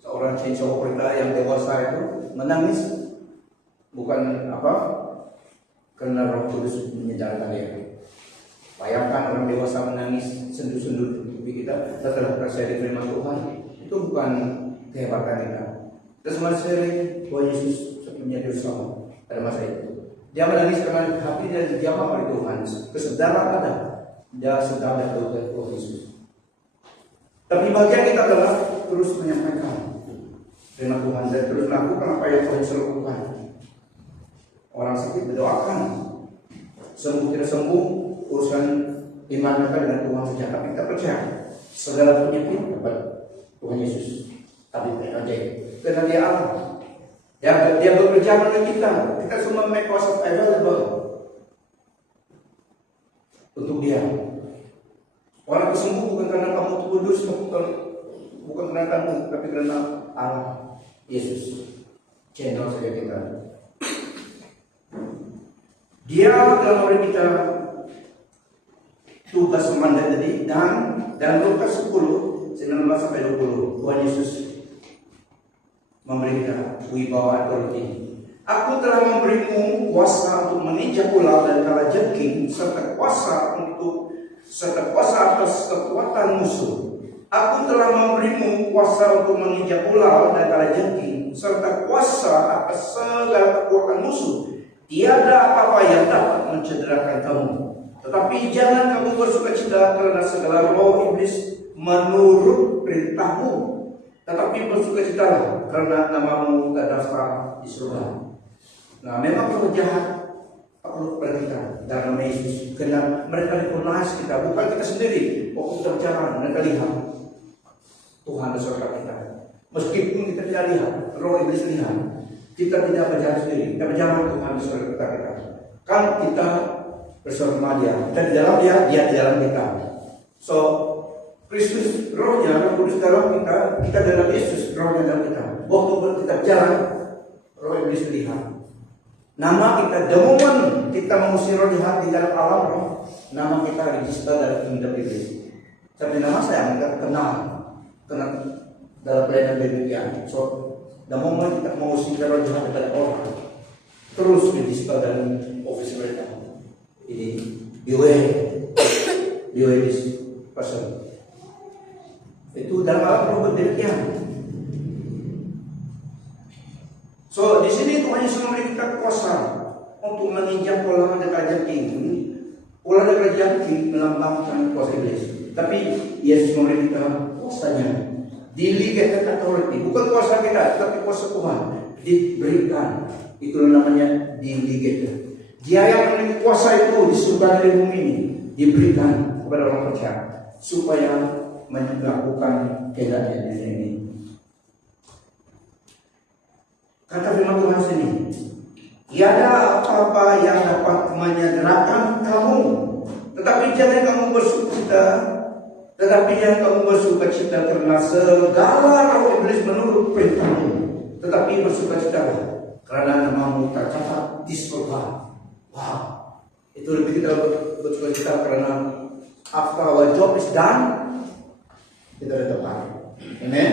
seorang cincau pria yang dewasa itu menangis bukan karena Roh Kudus menyadarkan dia. Bayangkan orang dewasa menangis sendu-sendu pipi kita setelah percaya di firman Tuhan. Itu bukan kehebatan kita. Kita semua sering bahwa Yesus punya dosa pada masa itu. Dia menangis karena hati dia dijamah oleh Tuhan. Kesadaran ada. Dia sedang datang ke Yesus. Tapi bagian kita adalah terus menyampaikan firman Tuhan dan terus melakukan apa yang Tuhan suruh lakukan. Orang sakit berdoakan, sembuh tidak sembuh, urusan iman mereka dengan Tuhan saja. Tapi kita percaya segala penyakit dapat Tuhan Yesus. Tapi ajaib, karena dia Allah. Dia bekerja dengan kita. Kita semua make ourselves available untuk dia. Orang kesembuh bukan karena kamu kudus, bukan karena kamu, tapi karena Allah, Yesus. Channel saja kita. Dia telah memberi kita tugas mandat tadi, dan dalam Lukas 10, 19 sampai 20, Tuhan Yesus memberi kita wibawa authority. Aku telah memberimu kuasa untuk menginjak ular dan kalajengking, serta kuasa atas kekuatan musuh. Aku telah memberimu kuasa untuk menginjak ular dan kalajengking, serta kuasa atas segala kekuatan musuh. Tiada apa-apa yang dapat mencederakan kamu. Tetapi jangan kamu bersukacita karena segala roh iblis menurut perintahmu. Tetapi bersukacitalah karena namamu terdaftar di surga. Nah, memang roh jahat perlu kepada kita dalam nama Yesus. Karena mereka recognize kita, bukan kita sendiri. Waktu kita bicara, mereka lihat Tuhan beserta kita. Meskipun kita tidak lihat, roh iblis lihat. Kita tidak berjalan sendiri, kita berjalan Tuhan beserta kita. Kan kita bersama dia, kita di dalam dia, dia di dalam kita. So, Kristus rohnya, Roh Kudus dalam kita, kita dalam Yesus, rohnya dalam kita. Waktu kita berjalan, roh iblis lihat. Nama kita, the moment kita mengusir roh jahat di dalam alam roh, nama kita register dalam kingdom iblis. Tapi nama saya mereka kenal dalam pelayanan demikian. So, the moment kita mengusir roh jahat dari orang, terus register dalam office mereka. Ini beware this person. Itu dalam alam roh demikian. So di sini Tuhan Yesus memberi kita kuasa untuk menginjak ular dan kalajengking. Ular dan kalajengking melambangkan kuasa iblis. Tapi Yesus memberi kita kuasanya, delegated authority, bukan kuasa kita, tapi kuasa Tuhan diberikan Itu namanya delegated. Dia yang memiliki kuasa itu di surga dan di bumi ini diberikan kepada orang percaya supaya melakukan kehendaknya di ini. Kata firman Tuhan sini, tiada apa-apa yang dapat menyederhanakan kamu, tetapi jangan kamu bersukacita, karena segala roh iblis menurut perintahmu, tetapi bersukacitalah karena namamu tercatat di surga. Wow, itu lebih kita bersukacita karena after our job is done, kita ada tempat. Amen.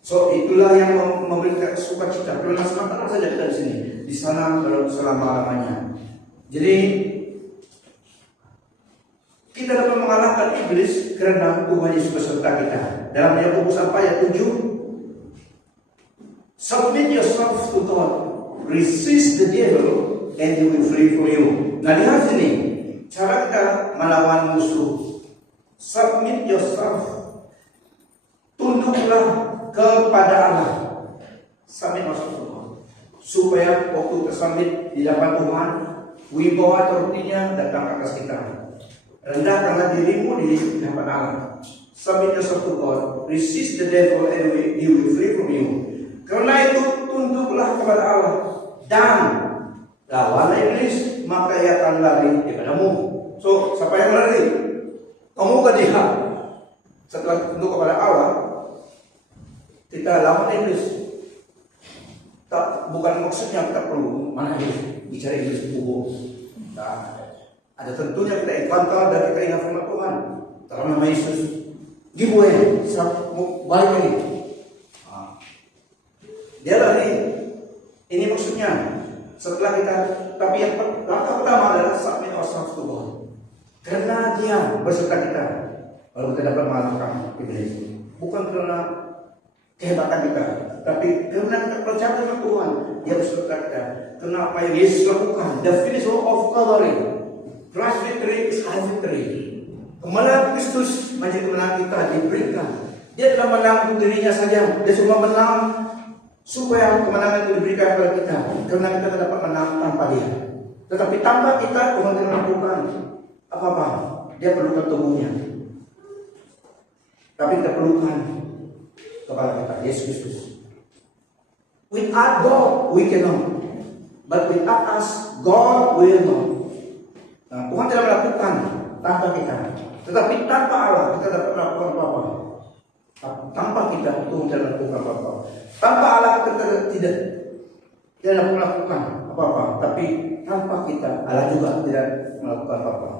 So itulah yang memberikan sukacita. Karena sementara saja kita di sini, di sana selama-lamanya. Jadi kita dapat mengalahkan iblis karena Tuhan Yesus beserta kita. Dalam Yakobus 4 ayat 7, submit yourself to God, resist the devil, and he will flee from you. Nah, lihat sini cara kita melawan musuh. Submit yourself, tunduklah kepada Allah. Submit yourself to God, supaya waktu tersubmit di hadapan Tuhan, wibawa terutinya datang ke atas kita. Rendahkanlah dirimu di hadapan Allah. Submit yourself to God, resist the devil, and he will flee from you. Karena itu tunduklah kepada Allah dan lawan iblis, maka ia akan lari daripadamu. So, siapa yang lari? Kamu ke dia. Setelah tunduk kepada Allah, kita lawan iblis. Bukan maksudnya kita perlu mana iblis, bicara iblis kubur. Nah, ada tentunya kita encounter dan kita ingat firman Tuhan. Dalam nama Yesus, giveaway, balik lagi. Dia lari. Ini maksudnya. Setelah kita, tapi yang langkah pertama adalah submit ourselves to God. Karena dia berserta kita, lalu kita dapat mengalahkan iblis. Bukan karena kehebatan kita, tapi karena kita percaya dengan Tuhan, dia berserta kita. Karena apa yang Yesus lakukan, the finish of Calvary, Christ's victory is our victory. Kemenangan Kristus menjadi kemenangan kita diberikan. Dia telah menang dirinya saja, dia cuma menang supaya kemenangan itu diberikan kepada kita, karena kita dapat menang tanpa dia. Tetapi tanpa kita, Tuhan tidak melakukan apa-apa. Dia perlukan tubuhnya, tapi kita perlukan kepada kita, Yesus Kristus. Without God, we cannot. But without us, God will not. Nah, Tuhan tidak melakukan tanpa kita. Tetapi tanpa Allah, kita dapat melakukan apa-apa. Tanpa kita, Tuhan tidak melakukan apa-apa. Tanpa Allah, kita tidak dapat melakukan apa-apa. Tapi tanpa kita, Allah juga tidak melakukan apa-apa.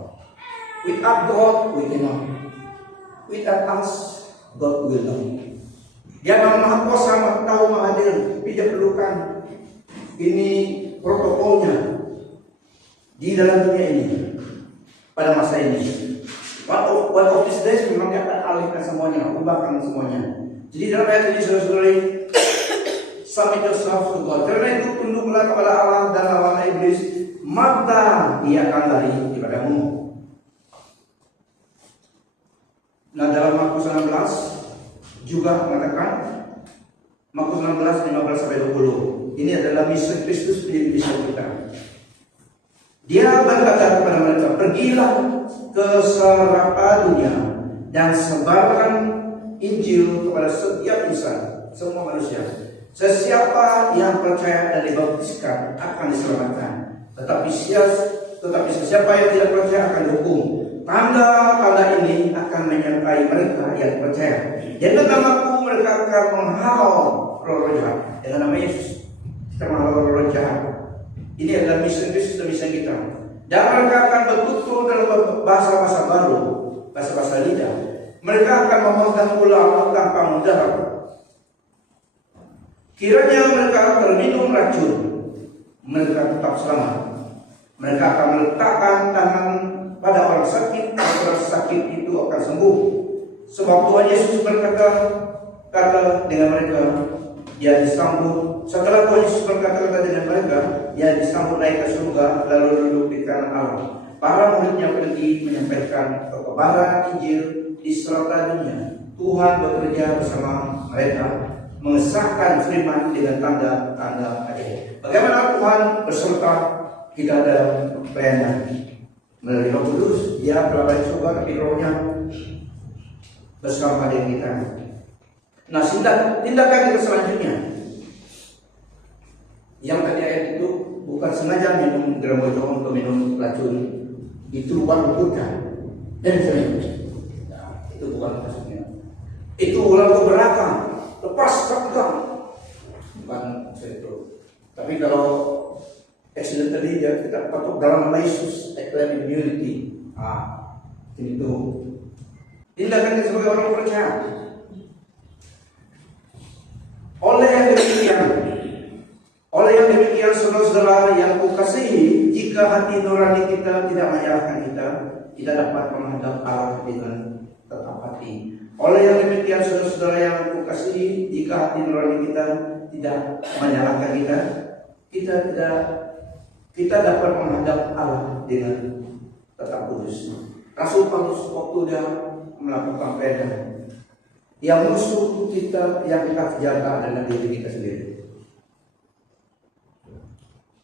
Without God, we cannot. Without us, God will not. Dia maha kuasa, maha tahu, maha adil. Tidak perlukan ini protokolnya di dalam dunia ini pada masa ini. One of these days memang dia akan alihkan semuanya, ubahkan semuanya. Jadi dalam ayat ini saudara-saudari, submit yourself to God. Karena itu tunduklah kepada Allah dan lawanlah iblis, maka dia akan lari daripadamu. Nah, dalam Markus 16 juga mengatakan, Markus 16 15-20. Ini adalah misi Kristus menjadi misi kita. Dia berkata kepada mereka, pergilah ke seluruh dunia dan sebarkan Injil kepada setiap insan, semua manusia. Sesiapa yang percaya dan dibaptiskan akan diselamatkan, tetapi sesiapa yang tidak percaya akan dihukum. Tanda-tanda ini akan menyertai mereka yang percaya. Dengan namaku mereka akan menghalau roh jahat. Dengan nama Yesus kita menghalau roh jahat. Ini adalah misi Kristus dan misi kita. Dan mereka akan bertutur dalam bahasa-bahasa baru, bahasa-bahasa lidah. Mereka akan memegang ular tanpa mudarat. Kiranya mereka terminum racun, mereka tetap selamat. Mereka akan meletakkan tangan pada orang sakit, dan orang sakit itu akan sembuh. Sebab Tuhan Yesus berkata dengan mereka, dia disambut. Setelah Tuhan Yesus berkata dengan mereka, dia disambut naik ke surga, lalu duduk di kanan Allah. Para muridnya pergi menyampaikan kebenaran Injil di seluruh dunia. Tuhan bekerja bersama mereka mengesahkan firman dengan tanda-tanda ajaib. Bagaimana Tuhan berserta kita dalam pelayanan melalui Roh Kudus, Dia telah balik surga, tapi Rohnya bersama dengan kita. Nah, tindakan kita selanjutnya, yang tadi ayat itu bukan sengaja minum gerombol atau minum racun, itu luar bukan, dan selanjutnya, nah, itu bukan maksudnya. Itu ulang ke belakang, lepas tegang, bukan itu. Tapi kalau accidentally ya kita patok dalam nama Yesus, acclaim immunity. Itu tindakan kita sebagai orang percaya. Oleh yang demikian, saudara-saudara yang kukasihi, jika hati nurani kita tidak menyalahkan kita, tidak dapat menghadap Allah dengan tetap hati. Oleh yang demikian, saudara-saudara yang kukasihi, jika hati nurani kita tidak menyalahkan kita dapat menghadap Allah dengan tetap kudus. Rasul Paulus waktu dia melakukan pelayanan, yang musuh kita yang kita jaga adalah diri kita sendiri.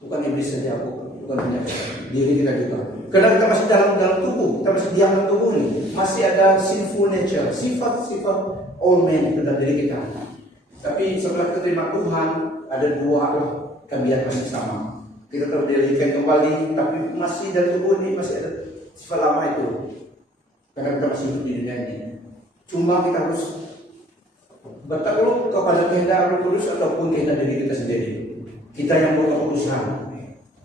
Bukan iblis saja, bukan hanya diri kita juga. Karena kita masih dalam tubuh, kita masih diam dalam tubuh ini, masih ada sinful nature, sifat-sifat old man dalam diri kita. Tapi setelah kita terima Tuhan, ada dua kelebihan masih sama. Kita terdirikan kembali, tapi masih dalam tubuh ini masih ada sifat lama itu. Karena kita masih hidup di dunia ini. Cuma kita harus bertakluk kepada kehendak Roh Kudus ataupun kehendak diri kita sendiri. Kita yang buat keputusan.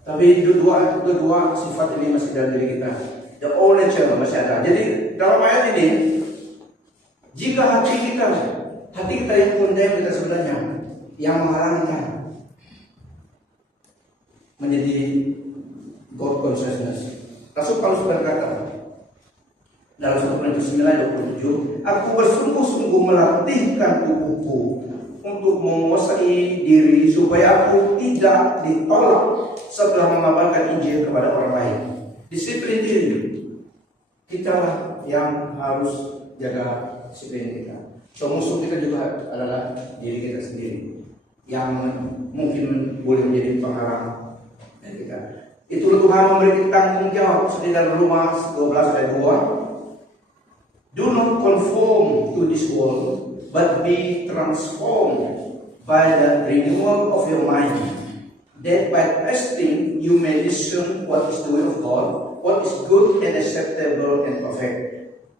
Tapi kedua sifat ini masih dalam diri kita. The old nature masih ada. Jadi dalam ayat ini, jika hati kita yang condemn kita sebenarnya, yang menghalangi kita menjadi God consciousness. Rasul Paulus berkata dalam 1 Korintus 9:27, aku bersungguh-sungguh melatihkan tubuhku untuk menguasai diri supaya aku tidak ditolak setelah mengabarkan Injil kepada orang lain. Disiplin diri, kita yang harus jaga disiplin kita. So, musuh kita juga adalah diri kita sendiri yang mungkin boleh menjadi penghalang kita. Itulah Tuhan memberi tanggung jawab seperti dalam Roma 12 ayat 2. Do not conform to this world, but be transformed by the renewal of your mind, that by testing you may discern what is the will of God, what is good and acceptable and perfect.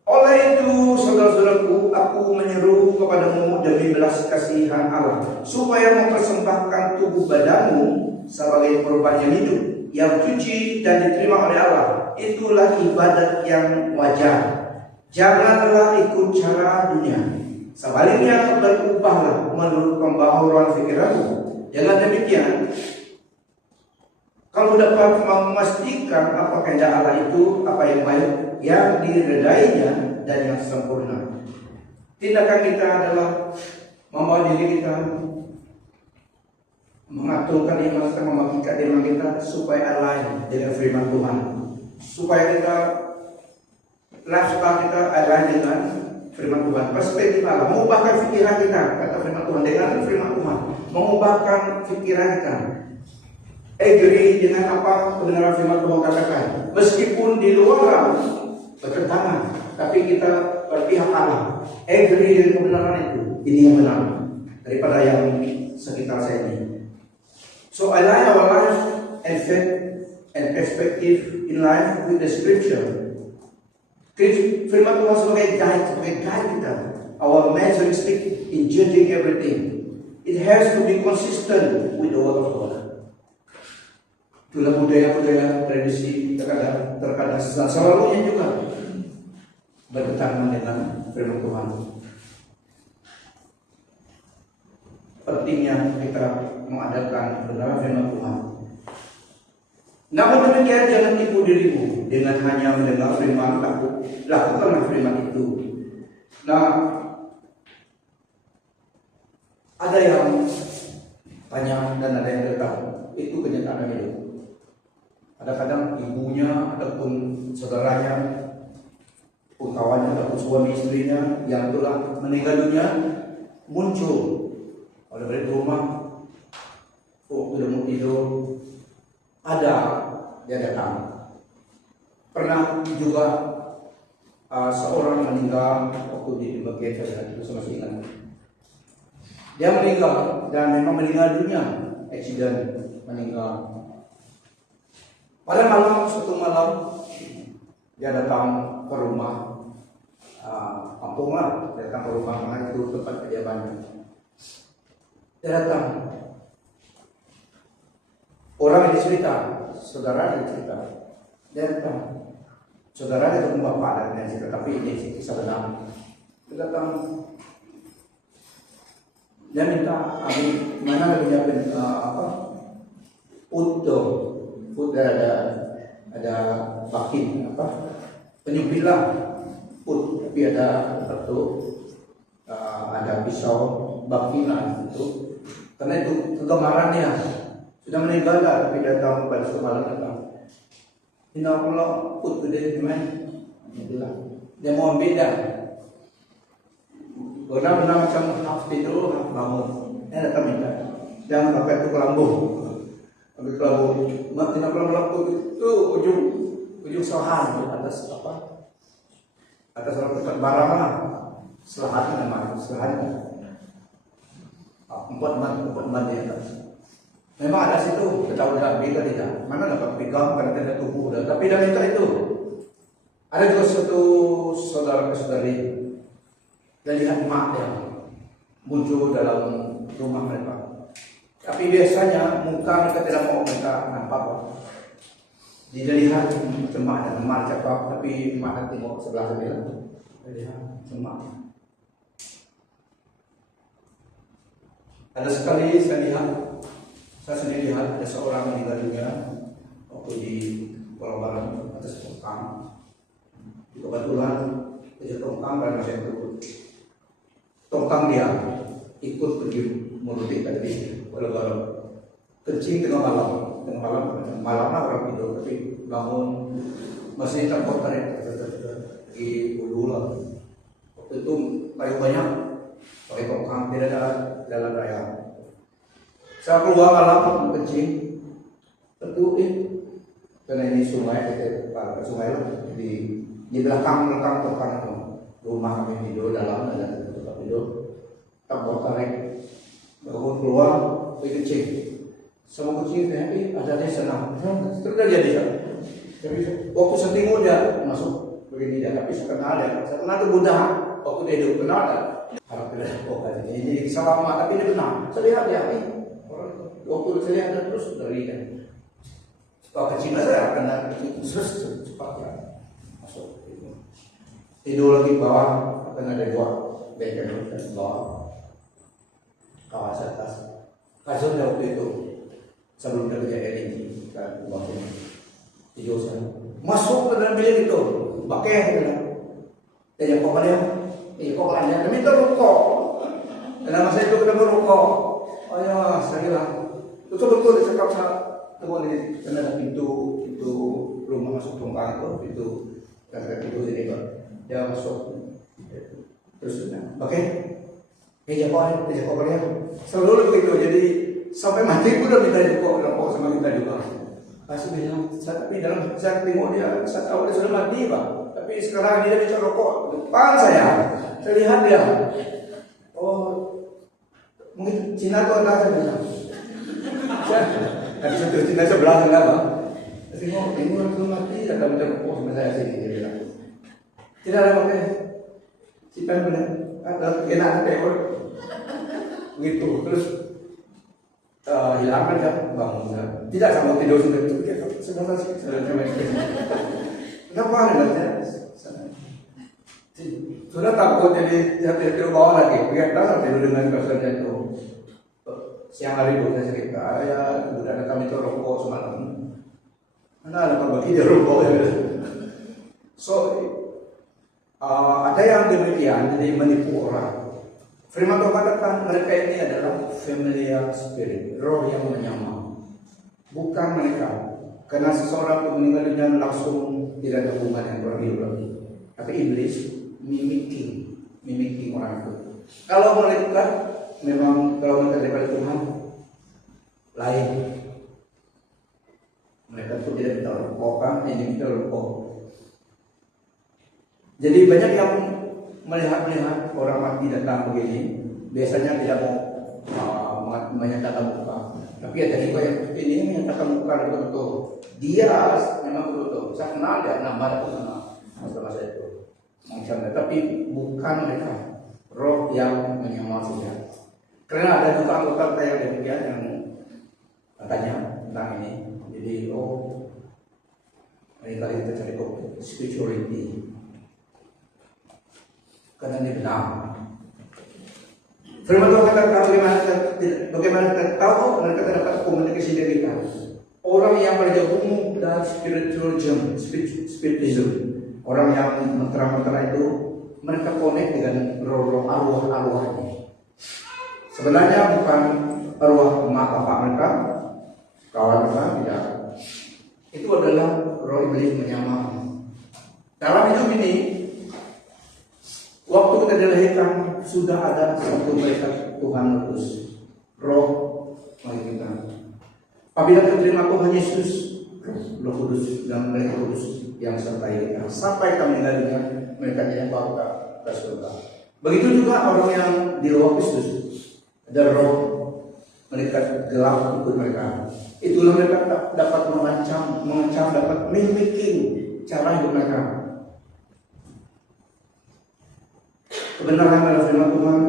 Oleh itu, saudara-saudaraku, aku menyeru kepadamu demi belas kasihan Allah, supaya mempersembahkan tubuh badanmu sebagai korban yang hidup, yang suci dan diterima oleh Allah. Itulah ibadat yang wajar. Janganlah ikut cara dunia. Sebaliknya berubahlah menurut pembaharuan pikiranmu. Dengan demikian, kamu dapat memastikan apa kehendak Allah itu, apa yang baik, yang diredainya dan yang sempurna. Tindakan kita adalah membawa diri kita, mengaturkan iman kita, memakikan iman kita supaya align dengan firman Tuhan, supaya kita lifestyle kita align dengan firman Tuhan. Perspektif Allah mengubahkan pikiran kita, kata firman Tuhan, dengan firman Tuhan mengubahkan pikiran kita, agree dengan apa kebenaran firman Tuhan katakan, meskipun di luar bertentangan, tapi kita berpihak Allah, agree dengan kebenaran itu. Ini yang benar daripada yang sekitar saya ini. So align our life and faith and perspective in life with the scripture. Firman Tuhan sebagai guide kita, our measuring stick in judging everything. It has to be consistent with the word of God. Itulah budaya-budaya tradisi terkadang selalunya juga bertentangan dengan firman Tuhan. Pentingnya kita mengadakan kebenaran firman Tuhan. Namun demikian, jangan tipu dirimu dengan hanya mendengar firman, lakukanlah firman itu. Nah, ada yang tanya dan ada yang tetap. Itu kenyataan hidup. Kadang-kadang ibunya ataupun saudaranya, kawannya ataupun suami istrinya yang telah meninggal dunia muncul Kalau balik ke rumah, udah mau tidur, ada dia datang. Pernah juga seorang meninggal waktu di bagian saya, itu saya masih ingat. Dia meninggal dan memang meninggal dunia, accident meninggal. Pada suatu malam dia datang ke rumah kampung lah, datang ke rumah mana itu tempat kediamannya. Dia datang, orang yang cerita, saudara yang cerita, dia datang. Saudara itu bapak dan cerita, tapi ini kisah benar. Dia datang, dia minta mana dia food ada bakin penyupilah food, tapi ada ada pisau bakinan itu, karena itu kegemarannya. Sudah meninggal lah, tapi datang pada suatu malam datang. Ini kalau food gede gimana? Dia mau ambil dah. Benar-benar macam half tidur, half bangun. Dia datang minta. Jangan pakai itu kelambu. Ambil kelambu. Tidak perlu melakukan itu ujung selahan atas atas orang barang lah. Selahan namanya, selahan. 4 man di atas. Memang ada situ, kita udah ambil tidak. Mana dapat pegang karena tidak tubuh udah. Tapi dia minta itu. Ada juga satu saudara-saudari, dia lihat mak yang muncul dalam rumah mereka. Tapi biasanya muka mereka tidak mau mereka nampak. Dia lihat cuma ada mak cakap, tapi mak nanti tengok sebelah sebelah. Dia lihat cuma. Ada sekali saya sendiri lihat ada seorang meninggal dunia waktu di Pulau Barat atas tongkang. Kebetulan dia tongkang karena saya turun. Tongkang dia ikut pergi menuruti tadi Pulau kencing tengah malam orang tidur, tapi bangun masih terkotor di ulu lah. Waktu itu kayu banyak pakai tongkang, tidak ada jalan raya. Saya keluar malam kencing, tentu karena ini sungai lah di belakang tongkang itu rumah kami tidur dalam ada tempat tidur, tak bawa tarik, bangun keluar pergi kencing, sama kucing ada di sana, terus jadi tapi waktu setinggu dia masuk begini dia, tapi saya kenal tuh Buddha, waktu dia hidup kenal ada, harap tidak ada ini jadi selama, tapi dia benar, saya lihat dia waktu saya lihat terus dari dia. Kalau kecil saya kena terus cepat ya masuk tidur lagi bawah, akan ada 2 bengkel di bawah kawasan atas kasurnya waktu itu sebelum kejadian ini kan waktu tidur saya masuk ke dalam bilik itu pakai dia kok kalian dia minta rokok karena masa itu kita merokok. Oh ya saya bilang betul dia cakap saya tunggu di sana ada pintu rumah masuk tongkang itu pintu ini kan dia masuk terus pakai jawab kalian selalu begitu, jadi sampai mati pun udah minta rokok sama kita juga. Kasih bilang tapi dalam saya tengok dia, saya tahu dia sudah mati Pak, tapi sekarang dia minta rokok depan saya lihat dia. Oh mungkin Cina tuh ada saya bilang. Ada satu Cina sebelah sana Bang. Tengok ini orang sudah mati, ada minta rokok sama saya sini dia bilang. Tidak ada pakai. Cina benar. Ada enak tekor. Begitu terus hilangkan kan bangun. Tidak sama tidur sudah itu dia sebentar sih sudah kenapa ada sudah takut jadi tidur bawah lagi. Biar tidur dengan kasurnya itu. Siang hari itu saya cerita, ya kemudian kami itu rokok semalam. Mana ada berbagi dia rokok ya. So ada yang demikian jadi menipu orang. Firman Tuhan katakan mereka ini adalah familiar spirit, roh yang menyamar. Bukan mereka, karena seseorang itu meninggal dunia langsung tidak ada hubungan yang berhidup lagi. Tapi iblis mimicking orang itu. Kalau mereka memang kalau mereka daripada Tuhan lain. Mereka tuh tidak minta rokok kan, ini minta rokok. Jadi banyak yang melihat orang mati datang begini, biasanya tidak mau menyatakan muka. Tapi ada juga yang ini menyatakan muka betul-betul. Dia memang betul-betul. Saya kenal dia, nama itu sama masa itu. Macamnya, tapi bukan mereka. Roh yang menyamar saja. Karena ada juga anggota saya yang demikian yang katanya tentang ini. Jadi mereka itu cari spirituality. Karena ini benar. Firman Tuhan katakan bagaimana kita tahu mereka dapat komunikasi dengan kita. Orang yang bergabung dan spiritism, orang yang mentera-mentera itu mereka connect dengan roh-roh arwah-arwahnya. Sebenarnya bukan arwah emak bapak mereka, kawan mereka, tidak. Itu adalah roh iblis menyamar. Dalam hidup ini, waktu kita dilahirkan sudah ada satu malaikat Tuhan utus roh bagi kita. Apabila kita terima Tuhan Yesus, Roh Kudus dan Malaikat Kudus yang sertai kita sampai kami meninggalnya, mereka yang bawa ke surga. Begitu juga orang yang di luar Kristus, ada roh malaikat gelap ikut mereka. Itulah mereka dapat mengancam, dapat mimpikin cara hidup mereka. Kebenaran dalam firman Tuhan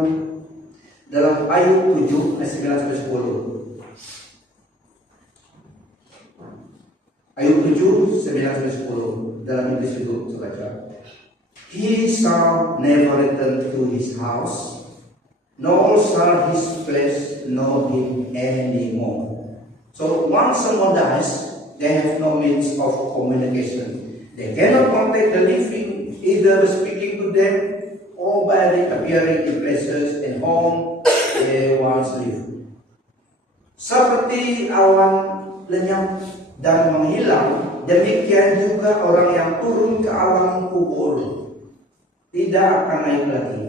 dalam Ayub 7 ayat 9-10. Ayub 7 9-10 dalam Inggris itu saya baca. He shall never return to his house, nor shall his flesh know him anymore. So once someone dies, they have no means of communication. They cannot contact the living, either speaking to them or by appearing in places and home they once lived. Seperti awan lenyap dan menghilang, demikian juga orang yang turun ke alam kubur tidak akan naik lagi.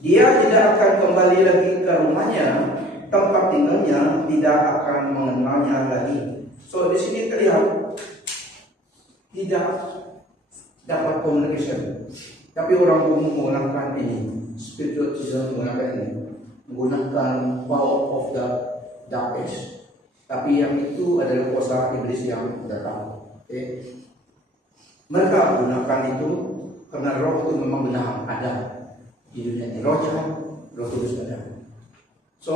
Dia tidak akan kembali lagi ke rumahnya, tempat tinggalnya tidak akan mengenalnya lagi. So di sini terlihat tidak dapat communication. Tapi orang umum menggunakan ini, spiritualism menggunakan ini, menggunakan power of the darkness. Tapi yang itu adalah kuasa iblis yang datang. Okay. Mereka gunakan itu karena roh itu memang benar ada di dunia ini. Roh jahat, roh kudus ada. So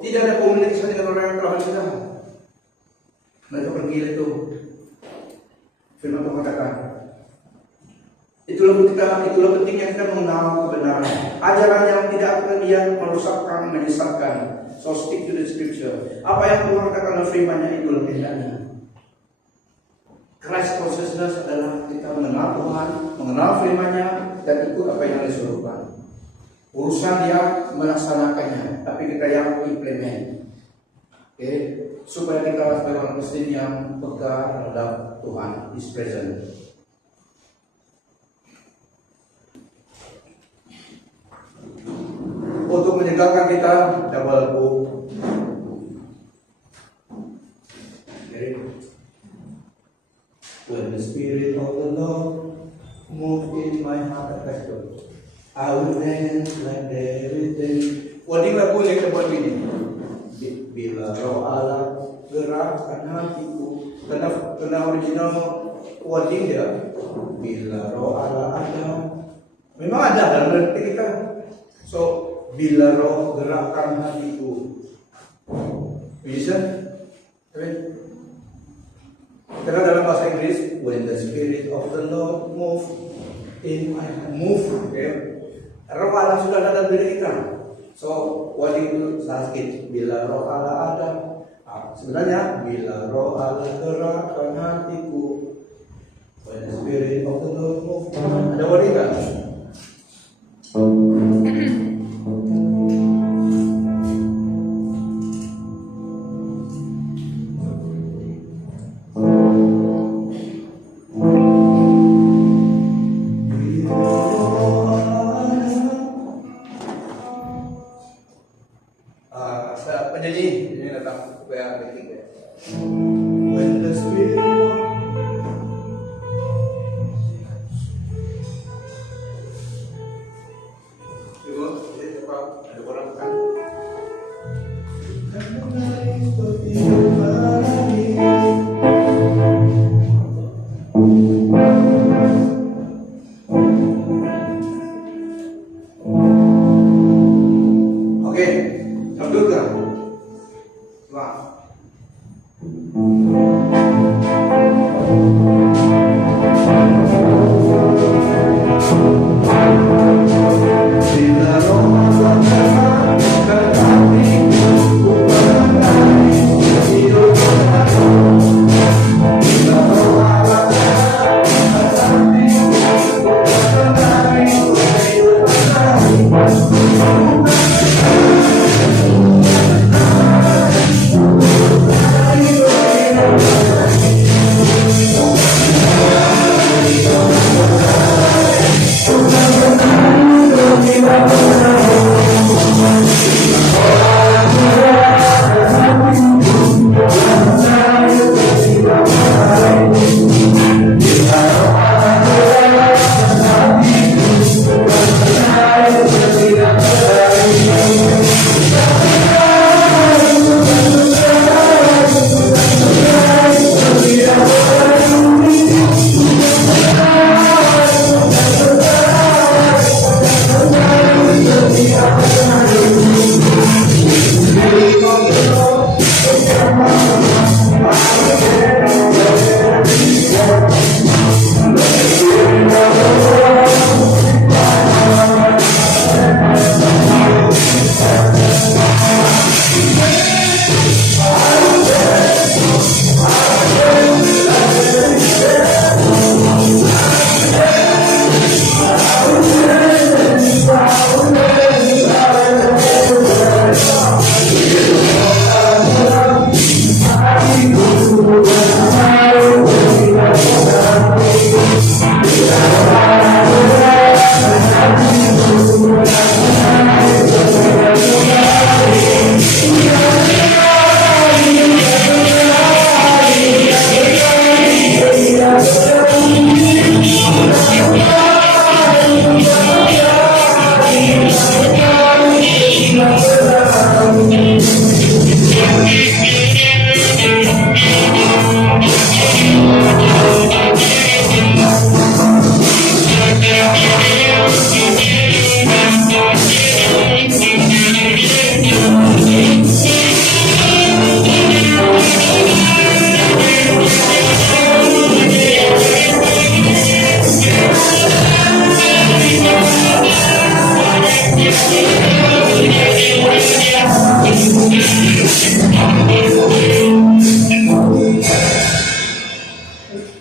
tidak ada komunikasi dengan orang yang telah meninggal. Mereka pergi itu. Firman Tuhan katakan. Itulah pentingnya kita mengenal kebenaran. Ajaran yang tidak akan dia merusakkan, menyesatkan. So stick to the scripture. Apa yang Tuhan katakan dalam firman-Nya itu lebih kehendaknya. Christ consciousness adalah kita mengenal Tuhan, mengenal firman-Nya, dan ikut apa yang disuruhkan. Urusan dia melaksanakannya, tapi kita yang implement. Okay? Supaya kita sebagai orang Kristen yang peka terhadap Tuhan, His presence. Untuk meninggalkan kita double book. When the Spirit of the Lord move in my heart, I will dance like David. Wadi lagu yang kita buat ini. Bila Roh Allah gerakkan hatiku, kena original wording dia. Bila Roh Allah ada, memang ada dalam hati kita. So bila Roh gerakkan hatiku, bisa? Karena dalam bahasa Inggris, when the Spirit of the Lord move in my heart, move, okay? Roh Allah sudah ada dalam diri kita. So wording itu salah sedikit. Bila Roh Allah ada, sebenarnya bila Roh Allah gerakkan hatiku, when the Spirit of the Lord move, ada wording kan?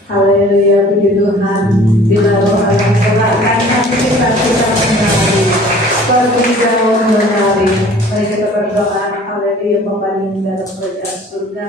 Haleluya, puji Tuhan. Bila roh Allah serahkan hati kita menari. Seperti jauh menari. Mari kita berdoa. Haleluya, Bapa di dalam kerajaan surga.